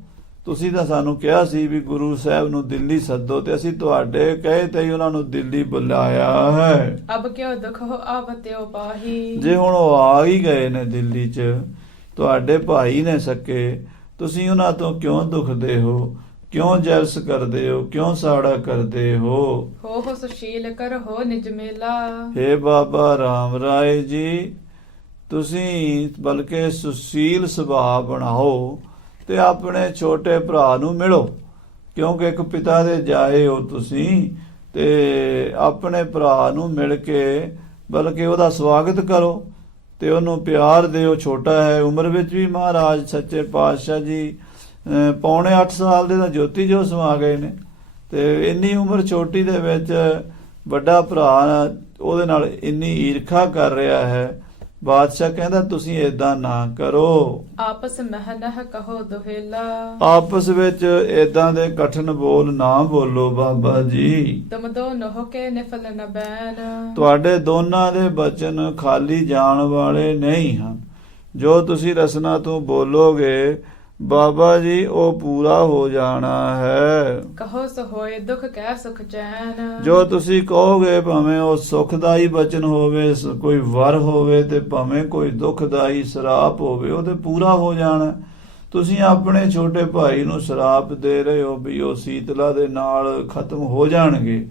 ਤੁਸੀਂ ਤਾਂ ਸਾਨੂੰ ਕਿਹਾ ਸੀ ਵੀ ਗੁਰੂ ਸਾਹਿਬ ਨੂੰ ਦਿੱਲੀ ਸੱਦੋ, ਤੇ ਅਸੀਂ ਤੁਹਾਡੇ ਕਹੇ ਤੇ ਹੀ ਉਹਨਾਂ ਨੂੰ ਦਿੱਲੀ ਬੁਲਾਇਆ ਹੈ। ਅਬ ਕਿਉ ਦੁਖ ਹੋ ਆਵਤਿਓ ਪਾਹੀ। ਜੇ ਹੁਣ ਉਹ ਆ ਹੀ ਗਏ ਨੇ ਦਿੱਲੀ 'ਚ, ਤੁਹਾਡੇ ਭਾਈ ਨੇ ਸਕੇ, ਤੁਸੀਂ ਉਹਨਾਂ ਤੋਂ ਕਿਉਂ ਦੁਖਦੇ ਹੋ, ਕਿਉਂ ਜੈਲਸ ਕਰਦੇ ਹੋ, ਕਿਉਂ ਸਾੜਾ ਕਰਦੇ ਹੋ? ਹੋ ਸੁਸ਼ੀਲ ਕਰ ਹੋ ਨਿਜ ਮੇਲਾ। ਹੇ ਬਾਬਾ ਰਾਮ ਰਾਏ ਜੀ, ਤੁਸੀਂ ਬਲਕਿ ਸੁਸ਼ੀਲ ਸੁਭਾਅ ਬਣਾਓ ਤੇ ਆਪਣੇ ਛੋਟੇ ਭਰਾ ਨੂੰ ਮਿਲੋ, ਕਿਉਂਕਿ ਇੱਕ ਪਿਤਾ ਦੇ ਜਾਏ ਹੋ ਤੁਸੀਂ, ਤੇ ਆਪਣੇ ਭਰਾ ਨੂੰ ਮਿਲ ਕੇ ਬਲਕਿ ਉਹਦਾ ਸਵਾਗਤ ਕਰੋ ਤੇ ਉਹਨੂੰ ਪਿਆਰ ਦਿਓ। ਛੋਟਾ ਹੈ ਉਮਰ ਵਿੱਚ ਵੀ, ਮਹਾਰਾਜ ਸੱਚੇ ਪਾਤਸ਼ਾਹ ਜੀ ਪੌਣੇ 8 ਸਾਲ ਦੇ ਤਾਂ ਜੋਤੀ ਜੋ ਸਮਾ ਗਏ ਨੇ, ਤੇ ਇੰਨੀ ਉਮਰ ਛੋਟੀ ਦੇ ਵਿੱਚ ਵੱਡਾ ਭਰਾ ਉਹਦੇ ਨਾਲ ਇੰਨੀ ਈਰਖਾ ਕਰ ਰਿਹਾ ਹੈ। ਬਾਦਸ਼ਾਹ ਕਹਿੰਦਾ ਤੁਸੀਂ ਏਦਾਂ ਨਾ ਕਰੋ, ਆਪਸ ਮਹਿ ਨਹ ਕਹੋ ਦੁਹੇਲਾ। ਆਪਸ ਵਿੱਚ ਏਦਾਂ ਦੇ ਕਠਨ ਬੋਲ ਨਾ ਬੋਲੋ ਬਾਬਾ ਜੀ। ਤੁਮ ਦੋਨੋਂ ਹੋ ਕੇ ਨਿਫਲ ਨ ਬੈਨ। ਤੁਹਾਡੇ ਦੋਨਾਂ ਦੇ ਬਚਨ ਖਾਲੀ ਜਾਣ ਵਾਲੇ ਨਹੀਂ ਹਨ। ਜੋ ਤੁਸੀਂ ਰਸਨਾ ਤੋਂ ਬੋਲੋਗੇ ਬਾਬਾ ਜੀ ਉਹ ਪੂਰਾ ਹੋ ਜਾਣਾ ਹੈ। ਕਹੋ ਸੋ ਹੋਏ ਦੁਖ ਕੈ ਸੁਖ ਚੈਨ। ਜੋ ਤੁਸੀਂ ਕਹੋਗੇ ਭਾਵੇਂ ਉਹ ਸੁਖਦਾਈ ਬਚਨ ਹੋਵੇ, ਕੋਈ ਵਰ ਹੋਵੇ, ਤੇ ਭਾਵੇਂ ਕੋਈ ਦੁਖਦਾਈ ਸਰਾਪ ਹੋਵੇ, ਉਹ ਤੇ ਪੂਰਾ ਹੋ ਜਾਣਾ। ਤੁਸੀਂ ਆਪਣੇ ਛੋਟੇ ਭਾਈ ਨੂੰ ਸਰਾਪ ਦੇ ਰਹੇ ਹੋ ਵੀ ਉਹ ਸੀਤਲਾ ਦੇ ਨਾਲ ਖਤਮ ਹੋ ਜਾਣਗੇ।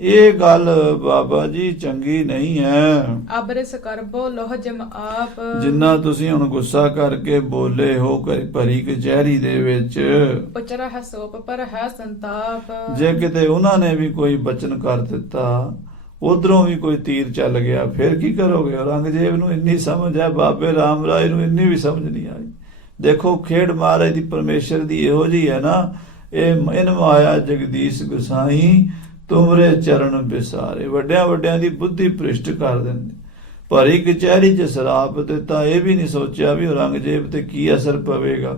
ਇਹ ਗੱਲ ਬਾਬਾ ਜੀ ਚੰਗੀ ਨਹੀਂ ਹੈ। ਅਬਰਿਸ ਕਰਬੋ ਲੋਹ ਜਮ ਆਪ। ਜਿੰਨਾ ਤੁਸੀਂ ਹੁਣ ਗੁੱਸਾ ਕਰਕੇ ਬੋਲੇ ਹੋ ਭਰੀ ਕਚਹਿਰੀ ਦੇ ਵਿੱਚ, ਉਚਰਾ ਹੈ ਸੋਪ ਪਰ ਹੈ ਸੰਤਾਪ। ਜੇ ਕਿਤੇ ਉਹਨਾਂ ਨੇ ਵੀ ਕੋਈ ਬਚਨ ਕਰ ਦਿੱਤਾ, ਉਧਰੋਂ ਵੀ ਕੋਈ ਤੀਰ ਚੱਲ ਗਿਆ, ਫਿਰ ਕੀ ਕਰੋਗੇ? ਔਰੰਗਜ਼ੇਬ ਨੂੰ ਇੰਨੀ ਸਮਝ ਹੈ, ਬਾਬੇ ਰਾਮ ਰਾਏ ਨੂੰ ਇੰਨੀ ਵੀ ਸਮਝ ਨਹੀਂ ਆਈ। ਦੇਖੋ ਖੇਡ ਮਹਾਰਾਜ ਦੀ ਪਰਮੇਸ਼ਰ ਦੀ ਇਹੋ ਜਿਹੀ ਹੈ ਨਾ, ਇਹ ਇਨ ਮਾਇਆ ਜਗਦੀਸ਼ ਗੁਸਾਈ ਤੁਮਰੇ ਚਰਨ ਬਿਸਾਰੇ। ਵੱਡਿਆਂ ਵੱਡਿਆਂ ਦੀ ਬੁੱਧੀ ਭ੍ਰਿਸ਼ਟ ਕਰ ਦਿੰਦੇ। ਭਰੀ ਕਚਹਿਰੀ 'ਚ ਸਰਾਪ ਦਿੱਤਾ, ਇਹ ਵੀ ਨਹੀਂ ਸੋਚਿਆ ਵੀ ਔਰੰਗਜ਼ੇਬ ਤੇ ਕੀ ਅਸਰ ਪਵੇਗਾ।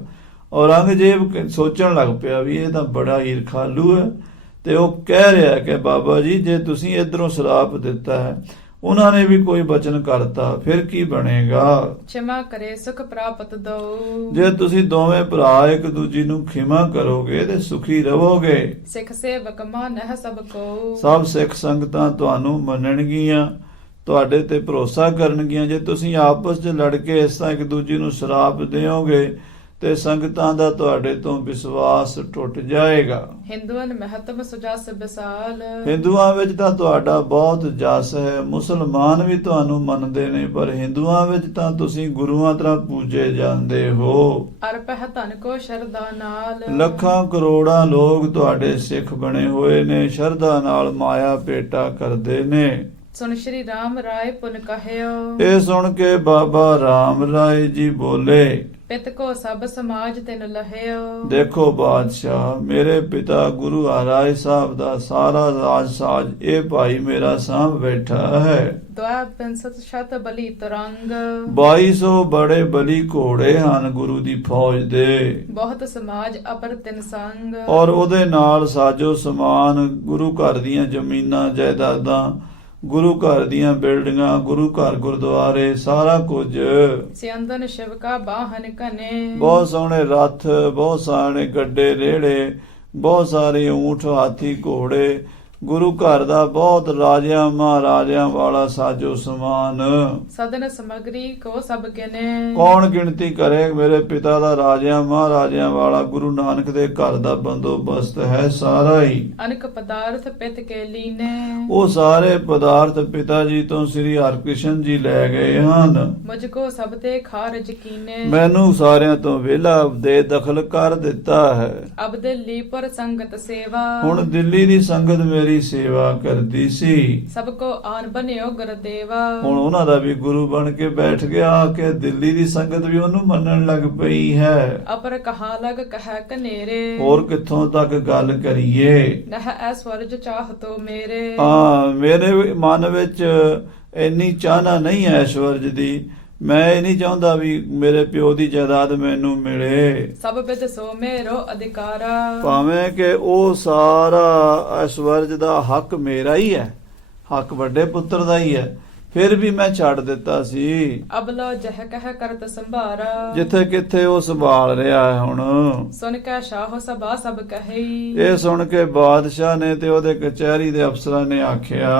ਔਰੰਗਜ਼ੇਬ ਸੋਚਣ ਲੱਗ ਪਿਆ ਵੀ ਇਹ ਤਾਂ ਬੜਾ ਈਰਖਾਲੂ ਹੈ, ਤੇ ਉਹ ਕਹਿ ਰਿਹਾ ਕਿ ਬਾਬਾ ਜੀ ਜੇ ਤੁਸੀਂ ਇਧਰੋਂ ਸਰਾਪ ਦਿੱਤਾ ਹੈ, ਉਹਨਾਂ ਨੇ ਵੀ ਕੋਈ ਬਚਨ ਕਰਤਾ, ਫਿਰ ਕੀ ਬਣੇਗਾ? क्षमा करे सुख प्राप्त दो। ਜੇ ਤੁਸੀਂ ਦੋਵੇਂ ਭਰਾ ਇੱਕ ਦੂਜੀ ਨੂੰ ਖਿਮਾ ਕਰੋਗੇ ਤੇ ਸੁਖੀ ਰਹੋਗੇ। सिख सेवक मानह सब को। ਸਭ ਸਿੱਖ ਸੰਗਤਾਂ ਤੁਹਾਨੂੰ ਮੰਨਣਗੀਆਂ, ਤੁਹਾਡੇ ਤੇ ਭਰੋਸਾ ਕਰਨਗੀਆਂ। ਜੇ ਤੁਸੀਂ ਆਪਸ 'ਚ ਲੜ ਕੇ ਇਸ ਤਰ੍ਹਾਂ ਇੱਕ ਦੂਜੀ ਨੂੰ ਸ਼ਰਾਪ ਦਿਓਗੇ ਤੇ ਸੰਗਤਾਂ ਦਾ ਤੁਹਾਡੇ ਤੋਂ ਵਿਸ਼ਵਾਸ ਟੁੱਟ ਜਾਏਗਾ। हिंदुअन महत्व सुजास बिसाल। ਹਿੰਦੂਆਂ ਵਿੱਚ ਤਾਂ ਤੁਹਾਡਾ ਬਹੁਤ ਜਸ ਹੈ, ਮੁਸਲਮਾਨ ਵੀ ਤੁਹਾਨੂੰ ਮੰਨਦੇ ਨੇ, ਪਰ ਹਿੰਦੂਆਂ ਵਿੱਚ ਤਾਂ ਤੁਸੀਂ ਗੁਰੂਆਂ ਤਰ੍ਹਾਂ ਪੂਜੇ ਜਾਂਦੇ ਹੋ। अरपह धन को शरदा नाल। ਲੱਖਾਂ ਕਰੋੜਾਂ ਲੋਕ ਤੁਹਾਡੇ ਸਿੱਖ ਬਣੇ ਹੋਏ ਨੇ, ਸ਼ਰਧਾ ਨਾਲ ਮਾਇਆ ਪੇਟਾ ਕਰਦੇ ਨੇ। सुन श्री राम राय पुन कहयो। ਇਹ ਸੁਣ ਕੇ ਬਾਬਾ ਰਾਮ ਰਾਏ ਜੀ ਬੋਲੇ, पित को सब समाज तिन लहयो। ਦੇਖੋ ਬਾਦਸ਼ਾਹ, ਮੇਰੇ ਪਿਤਾ ਗੁਰੂ ਹਰਾਏ ਸਾਹਿਬ ਦਾ ਸਾਰਾ ਰਾਜ ਸਾਜ ਇਹ ਭਾਈ ਮੇਰਾ ਸਾਂਭ ਬੈਠਾ ਹੈ। द्वा पिंसत शत बलि तुरंग। 2200 ਬੜੇ ਬਲੀ ਘੋੜੇ ਹਨ ਗੁਰੂ ਦੀ ਫੌਜ ਦੇ, बहुत समाज अपर तिन संग। ਔਰ ਉਹਦੇ ਨਾਲ ਸਾਜੋ ਸਮਾਨ, ਗੁਰੂ ਘਰ ਦੀਆਂ ਜ਼ਮੀਨਾਂ ਜਾਇਦਾਦਾਂ, ਗੁਰੂ ਘਰ ਦੀਆਂ ਬਿਲਡਿੰਗਾਂ, ਗੁਰੂ ਘਰ ਗੁਰਦੁਆਰੇ, ਸਾਰਾ ਕੁਝ। सियंदन शिव का बाहन कने। ਬਹੁਤ ਸੋਹਣੇ ਰੱਥ, ਬਹੁਤ ਸਾਰੇ ਗੱਡੇ ਰੇੜੇ, ਬਹੁਤ ਸਾਰੇ ਊਂਠ, ਹਾਥੀ, ਘੋੜੇ, ਗੁਰੂ ਘਰ ਦਾ ਬਹੁਤ ਰਾਜਿਆਂ ਮਹਾਰਾਜਿਆਂ ਵਾਲਾ ਸਾਜੋ ਸਮਾਨ। सदन सामग्री को सब किने। ਕੌਣ ਗਿਣਤੀ ਕਰੇ? ਮੇਰੇ ਪਿਤਾ ਦਾ ਰਾਜਿਆਂ ਮਹਾਰਾਜਿਆਂ ਵਾਲਾ ਗੁਰੂ ਨਾਨਕ ਦੇ ਘਰ ਦਾ ਬੰਦੋਬਸਤ ਹੈ ਸਾਰਾ ਹੀ। अनक पदार्थ पित के लीने। ਉਹ ਸਾਰੇ ਪਦਾਰਥ ਪਿਤਾ ਜੀ ਤੋਂ ਸ੍ਰੀ ਹਰਿਕ੍ਰਿਸ਼ਨ ਜੀ ਲੈ ਗਏ ਹਨ। मुझको सब ते खारज कीने। ਮੈਨੂੰ ਸਾਰਿਆਂ ਤੋਂ ਵਿਹਲਾ ਦੇ ਦਖਲ ਕਰ ਦਿੱਤਾ ਹੈ। अब दिल्ली पर संगत सेवा। ਹੁਣ ਦਿੱਲੀ ਦੀ ਸੰਗਤ ਮੇਰੀ ਮੇਰੀ ਸੇਵਾ ਕਰਦੀ ਸੀ। ਸਭ ਕੋ ਆਨ ਬਨਿਓ ਗੁਰਦੇਵਾ। ਹੁਣ ਉਹਨਾਂ ਦਾ ਵੀ ਗੁਰੂ ਬਣ ਕੇ ਬੈਠ ਗਿਆ ਕਿ ਦਿੱਲੀ ਦੀ ਸੰਗਤ ਵੀ ਉਹਨੂੰ ਮੰਨਣ ਲੱਗ ਪਈ ਹੈ। ਅਪਰ ਕਹਾ ਲਗ ਕਹਿ ਕਨੇਰੇ। ਹੋਰ ਕਿੱਥੋਂ ਤੱਕ ਗੱਲ ਕਰੀਏ। ਨਹ ਐਸਵਰਜ ਚਾਹਤੋ ਮੇਰੇ। ਮੇਰੇ ਮਨ ਵਿੱਚ ਇੰਨੀ ਚਾਹਨਾ ਨਹੀਂ ਹੈ ਐਸ਼ਵਰਜ ਦੀ। ਮੈਂ ਇਹ ਨਹੀਂ ਚਾਹੁੰਦਾ ਵੀ ਮੇਰੇ ਪਿਓ ਦੀ ਜਾਇਦਾਦ ਮੈਨੂੰ ਮਿਲੇ। ਸਭ ਬਿਦ ਸੋ ਮੇਰੋ ਅਧਿਕਾਰਾ। ਭਾਵੇਂ ਕਿ ਉਹ ਸਾਰਾ ਐਸ਼ਵਰਜ ਦਾ ਹੱਕ ਮੇਰਾ ਹੀ ਹੈ, ਹੱਕ ਵੱਡੇ ਪੁੱਤਰ ਦਾ ਹੀ ਹੈ, ਫਿਰ ਵੀ ਮੈਂ ਛੱਡ ਦਿੱਤਾ ਸੀ। ਅਬਲੋ ਜਹ ਕਹਿ ਕਰਤ ਸੰਭਾਰਾ। ਜਿੱਥੇ ਕਿੱਥੇ ਉਹ ਸੰਭਾਲ ਰਿਹਾ ਹੈ ਹੁਣ। ਸੁਨ ਕੈ ਸ਼ਾਹੋ ਸਭਾ ਸਭ ਕਹਈ। ਇਹ ਸੁਣ ਕੇ ਬਾਦਸ਼ਾਹ ਨੇ ਤੇ ਉਹਦੇ ਕਚਹਿਰੀ ਦੇ ਅਫਸਰਾਂ ਨੇ ਆਖਿਆ,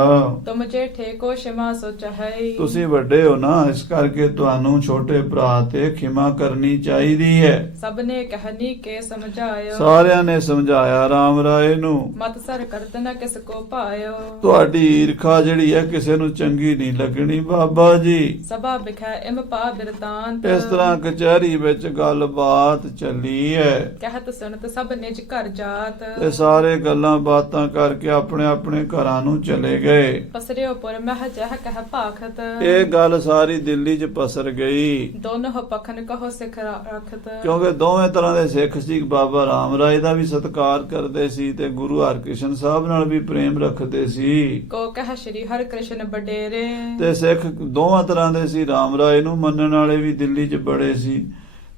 ਤੁਮ ਜੇ ਠੇਕੋ ਸ਼ਿਮਾ ਸੋ ਚਾਹਈ। ਤੁਸੀਂ ਵੱਡੇ ਹੋ ਨਾ, ਇਸ ਕਰਕੇ ਤੁਹਾਨੂੰ ਛੋਟੇ ਭਰਾ ਤੇ ਖਿਮਾ ਕਰਨੀ ਚਾਹੀਦੀ ਹੈ। ਸਭ ਨੇ ਕਹਿਨੀ ਕੇ ਸਮਝਾਇਓ। ਸਾਰਿਆਂ ਨੇ ਸਮਝਾਇਆ ਰਾਮ ਰਾਏ ਨੂੰ, ਮਤ ਸਰ ਕਰਤ ਨ ਕਿਸ ਕੋ ਪਾਇਓ। ਤੁਹਾਡੀ ਈਰਖਾ ਜਿਹੜੀ ਹੈ ਕਿਸੇ ਨੂੰ ਚੰਗੀ ਨਹੀਂ ਲੱਗਣੀ ਬਾਬਾ ਜੀ। ਸਭਾ ਬਿਖੈ ਇਮ ਪਾ ਬਿਰਤਾਂਤ। ਇਸ ਤਰ੍ਹਾਂ ਕਚਹਿਰੀ ਵਿੱਚ ਗੱਲਬਾਤ ਚੱਲੀ ਹੈ ਕਹਿਤ ਸੁਣਤ ਸਭ ਨਿਜ ਘਰ ਜਾਤ। ਤੇ ਸਾਰੇ ਗੱਲਾਂ ਬਾਤਾਂ ਕਰਕੇ ਆਪਣੇ ਆਪਣੇ ਘਰਾਂ ਨੂੰ ਚਲੇ ਗਏ। ਪਸਰਿਓ ਪੁਰ ਮਹਿ ਜਹ ਕਹਿ ਭਾਖਤ। ਇਹ ਗੱਲ ਸਾਰੀ ਦਿੱਲੀ 'ਚ ਪਸਰ ਗਈ ਦੋਨੋਂ ਪਖਨ ਕਹੋ ਸਿਖ ਰਖਤ। ਕਿਉਂਕਿ ਦੋਵੇਂ ਤਰ੍ਹਾਂ ਦੇ ਸਿੱਖ ਸੀ। ਬਾਬਾ ਰਾਮ ਰਾਏ ਦਾ ਵੀ ਸਤਿਕਾਰ ਕਰਦੇ ਸੀ ਤੇ ਗੁਰੂ ਹਰਕ੍ਰਿਸ਼ਨ ਸਾਹਿਬ ਨਾਲ ਵੀ ਪ੍ਰੇਮ ਰੱਖਦੇ ਸੀ। ਕੋ ਕਹਿ ਸ਼੍ਰੀ ਹਰਿ ਕ੍ਰਿਸ਼ਨ ਬਡੇਰੇ। ਤੇ ਸਿੱਖ ਦੋਵਾਂ ਤਰ੍ਹਾਂ ਦੇ ਸੀ। ਰਾਮ ਰਾਏ ਨੂੰ ਮੰਨਣ ਵਾਲੇ ਵੀ ਦਿੱਲੀ 'ਚ ਬੜੇ ਸੀ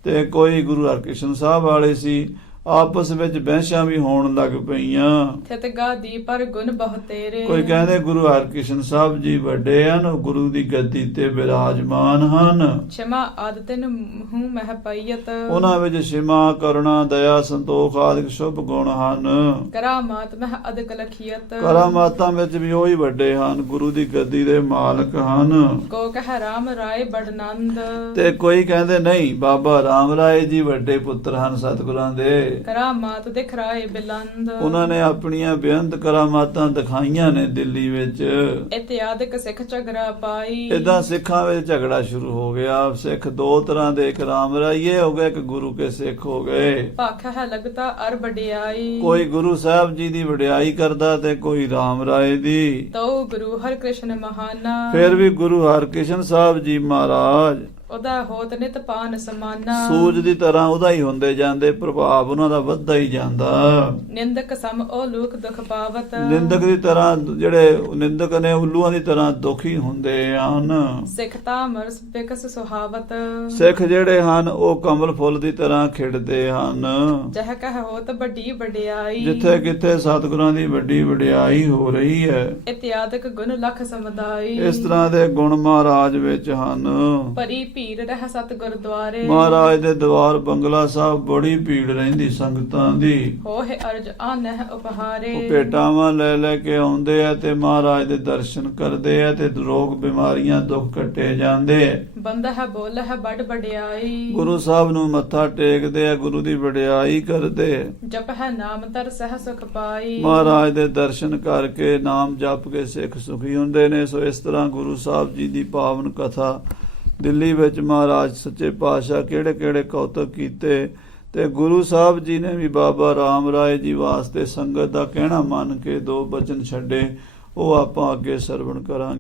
ਤੇ ਕੋਈ ਗੁਰੂ ਹਰਕ੍ਰਿਸ਼ਨ ਸਾਹਿਬ ਵਾਲੇ ਸੀ। ਆਪਸ ਵਿੱਚ ਬਹਿਸਾਂ ਵੀ ਹੋਣ ਲੱਗ ਪਈਆਂ। ਥਿਤ ਗਾਦੀ ਪਰ ਗੁਣ ਬਹੁ ਤੇਰੇ। ਕੋਈ ਕਹਿੰਦੇ ਗੁਰੂ ਹਰਕ੍ਰਿਸ਼ਨ ਸਾਹਿਬ ਜੀ ਵੱਡੇ ਹਨ, ਉਹ ਗੁਰੂ ਦੀ ਗੱਦੀ ਤੇ ਬਿਰਾਜਮਾਨ ਹਨ। ਛਮਾ ਆਦਤਨ ਮੂਹ ਮਹਿ ਪਈਤ। ਉਹਨਾਂ ਵਿੱਚ ਸ਼ਿਮਾ, ਕਰੁਣਾ, ਦਇਆ, ਸੰਤੋਖ ਆਦਿਕ ਸ਼ੁਭ ਗੁਣ ਹਨ। ਕਰਾਮਾਤ ਮਹਿ ਅਦਕ ਲਖੀਅਤ। ਕਰਾਮਾਤਾਂ ਵਿੱਚ ਵੀ ਉਹੀ ਵੱਡੇ ਹਨ, ਗੁਰੂ ਦੀ ਗੱਦੀ ਦੇ ਮਾਲਕ ਹਨ। ਕੋ ਕਹਿ ਰਾਮ ਰਾਏ ਬੜਨੰਦ। ਤੇ ਕੋਈ ਕਹਿੰਦੇ ਨਹੀਂ, ਬਾਬਾ ਰਾਮ ਰਾਏ ਜੀ ਵੱਡੇ ਪੁੱਤਰ ਹਨ ਸਤਿਗੁਰਾਂ ਦੇ। ਕਰਾਮਾਤ ਦਿਖ ਰਾਏ ਬਿਲੰਦ। ਉਹਨਾਂ ਨੇ ਆਪਣੀਆਂ ਬੇਅੰਤ ਕਰਾਮਾਤਾਂ ਦਿਖਾਈਆਂ ਨੇ ਦਿੱਲੀ ਵਿੱਚ। ਇਤਿਆਦਿਕ ਸਿੱਖ ਝਗੜਾ ਪਾਈ। ਏਦਾਂ ਸਿੱਖਾਂ ਵਿੱਚ ਝਗੜਾ ਸ਼ੁਰੂ ਹੋ ਗਿਆ। ਸਿੱਖ ਦੋ ਤਰ੍ਹਾਂ ਦੇ, ਇੱਕ ਰਾਮ ਰਾਈਏ ਹੋ ਗਏ, ਇੱਕ ਗੁਰੂ ਕੇ ਸਿੱਖ ਹੋ ਗਏ। ਭਾਖਾ ਹੈ ਲਗਤਾ ਅਰ ਵਡਿਆਈ। ਕੋਈ ਗੁਰੂ ਸਾਹਿਬ ਜੀ ਦੀ ਵਡਿਆਈ ਕਰਦਾ ਤੇ ਕੋਈ ਰਾਮ ਰਾਏ ਦੀ। ਤਉ ਗੁਰੂ ਹਰਿ ਕ੍ਰਿਸ਼ਨ ਮਹਾਨਾ। ਫਿਰ ਵੀ ਗੁਰੂ ਹਰਕ੍ਰਿਸ਼ਨ ਸਾਹਿਬ ਜੀ ਮਹਾਰਾਜ ਉਹਦਾ ਹੋਤ ਨਿਤ ਪਾਨ ਸਮਾਨਾ। ਸੂਰਜ ਦੀ ਤਰ੍ਹਾਂ ਉਹਦਾ ਹੀ ਹੁੰਦੇ ਜਾਂਦੇ, ਪ੍ਰਭਾਵ ਉਹਨਾਂ ਦਾ ਵੱਧਦਾ ਹੀ ਜਾਂਦਾ। ਨਿੰਦਕ ਸਮ ਉਹ ਲੋਕ ਦੁਖ ਪਾਵਤ। ਨਿੰਦਕ ਦੀ ਤਰ੍ਹਾਂ, ਜਿਹੜੇ ਨਿੰਦਕ ਨੇ ਉੱਲੂਆਂ ਦੀ ਤਰ੍ਹਾਂ ਦੁਖੀ ਹੁੰਦੇ ਹਨ। ਸਿੱਖ ਤਾਮਰਸ ਬਿਕਸ ਸੁਹਾਵਤ। ਸਿੱਖ ਜਿਹੜੇ ਹਨ ਉਹ ਕਮਲ ਫੁੱਲ ਦੀ ਤਰ੍ਹਾਂ ਖਿੜਦੇ ਹਨ। ਜਹ ਕਹਿ ਹੋਤ ਵੱਡੀ ਵਡਿਆਈ। ਜਿੱਥੇ ਕਿਤੇ ਸਤਿਗੁਰਾਂ ਦੀ ਵੱਡੀ ਵਡਿਆਈ ਹੋ ਰਹੀ ਹੈ। ਇਤਿਆਦਿਕ ਗੁਣ ਲਖ ਸਮੁਦਾਈ। ਇਸ ਤਰ੍ਹਾਂ ਦੇ ਗੁਣ ਮਹਾਰਾਜ ਵਿੱਚ ਹਨ। ਪਰੀ ਭੀੜ ਰਹਿ ਸਤ ਗੁਰਦੁਆਰੇ। ਮਹਾਰਾਜ ਦੇ ਦਰਬਾਰ ਬੰਗਲਾ ਸਾਹਿਬ ਬੜੀ ਭੀੜ ਰਹਿੰਦੀ ਸੰਗਤਾਂ ਦੀ। ਹੋਏ ਅਰਜ ਆਨਹਿ ਉਪਹਾਰੇ। ਉਹ ਭੇਟਾਵਾਂ ਲੈ ਲੈ ਕੇ ਆਉਂਦੇ ਆ ਤੇ ਮਹਾਰਾਜ ਦੇ ਦਰਸ਼ਨ ਕਰਦੇ ਆ ਤੇ ਰੋਗ ਬਿਮਾਰੀਆਂ ਦੁੱਖ ਕੱਟੇ ਜਾਂਦੇ ਆ। ਬੰਦਾ ਹੈ ਬੋਲ ਹੈ ਬੜ ਵਡਿਆਈ। ਗੁਰੂ ਸਾਹਿਬ ਨੂੰ ਮੱਥਾ ਟੇਕਦੇ ਆ, ਗੁਰੂ ਦੀ ਵਡਿਆਈ ਕਰਦੇ ਆ। ਜਪ ਹੈ ਨਾਮ ਤਰ ਸਹਿ ਸੁਖ ਪਾਈ। ਮਹਾਰਾਜ ਦੇ ਦਰਸ਼ਨ ਕਰਕੇ ਨਾਮ ਜਪ ਕੇ ਸਿੱਖ ਸੁਖੀ ਹੁੰਦੇ ਨੇ। ਸੋ ਇਸ ਤਰ੍ਹਾਂ ਗੁਰੂ ਸਾਹਿਬ ਜੀ ਦੀ ਪਾਵਨ ਕਥਾ ਦਿੱਲੀ ਵਿੱਚ ਮਹਾਰਾਜ ਸੱਚੇ ਪਾਤਸ਼ਾਹ ਕਿਹੜੇ ਕਿਹੜੇ ਕੌਤਕ ਕੀਤੇ ਤੇ ਗੁਰੂ ਸਾਹਿਬ ਜੀ ਨੇ ਵੀ ਬਾਬਾ ਰਾਮ ਰਾਏ ਜੀ ਵਾਸਤੇ ਸੰਗਤ ਦਾ ਕਹਿਣਾ ਮੰਨ ਕੇ ਦੋ ਬਚਨ ਛੱਡੇ। ਉਹ ਆਪਾਂ ਅੱਗੇ ਸਰਵਣ ਕਰਾਂਗੇ।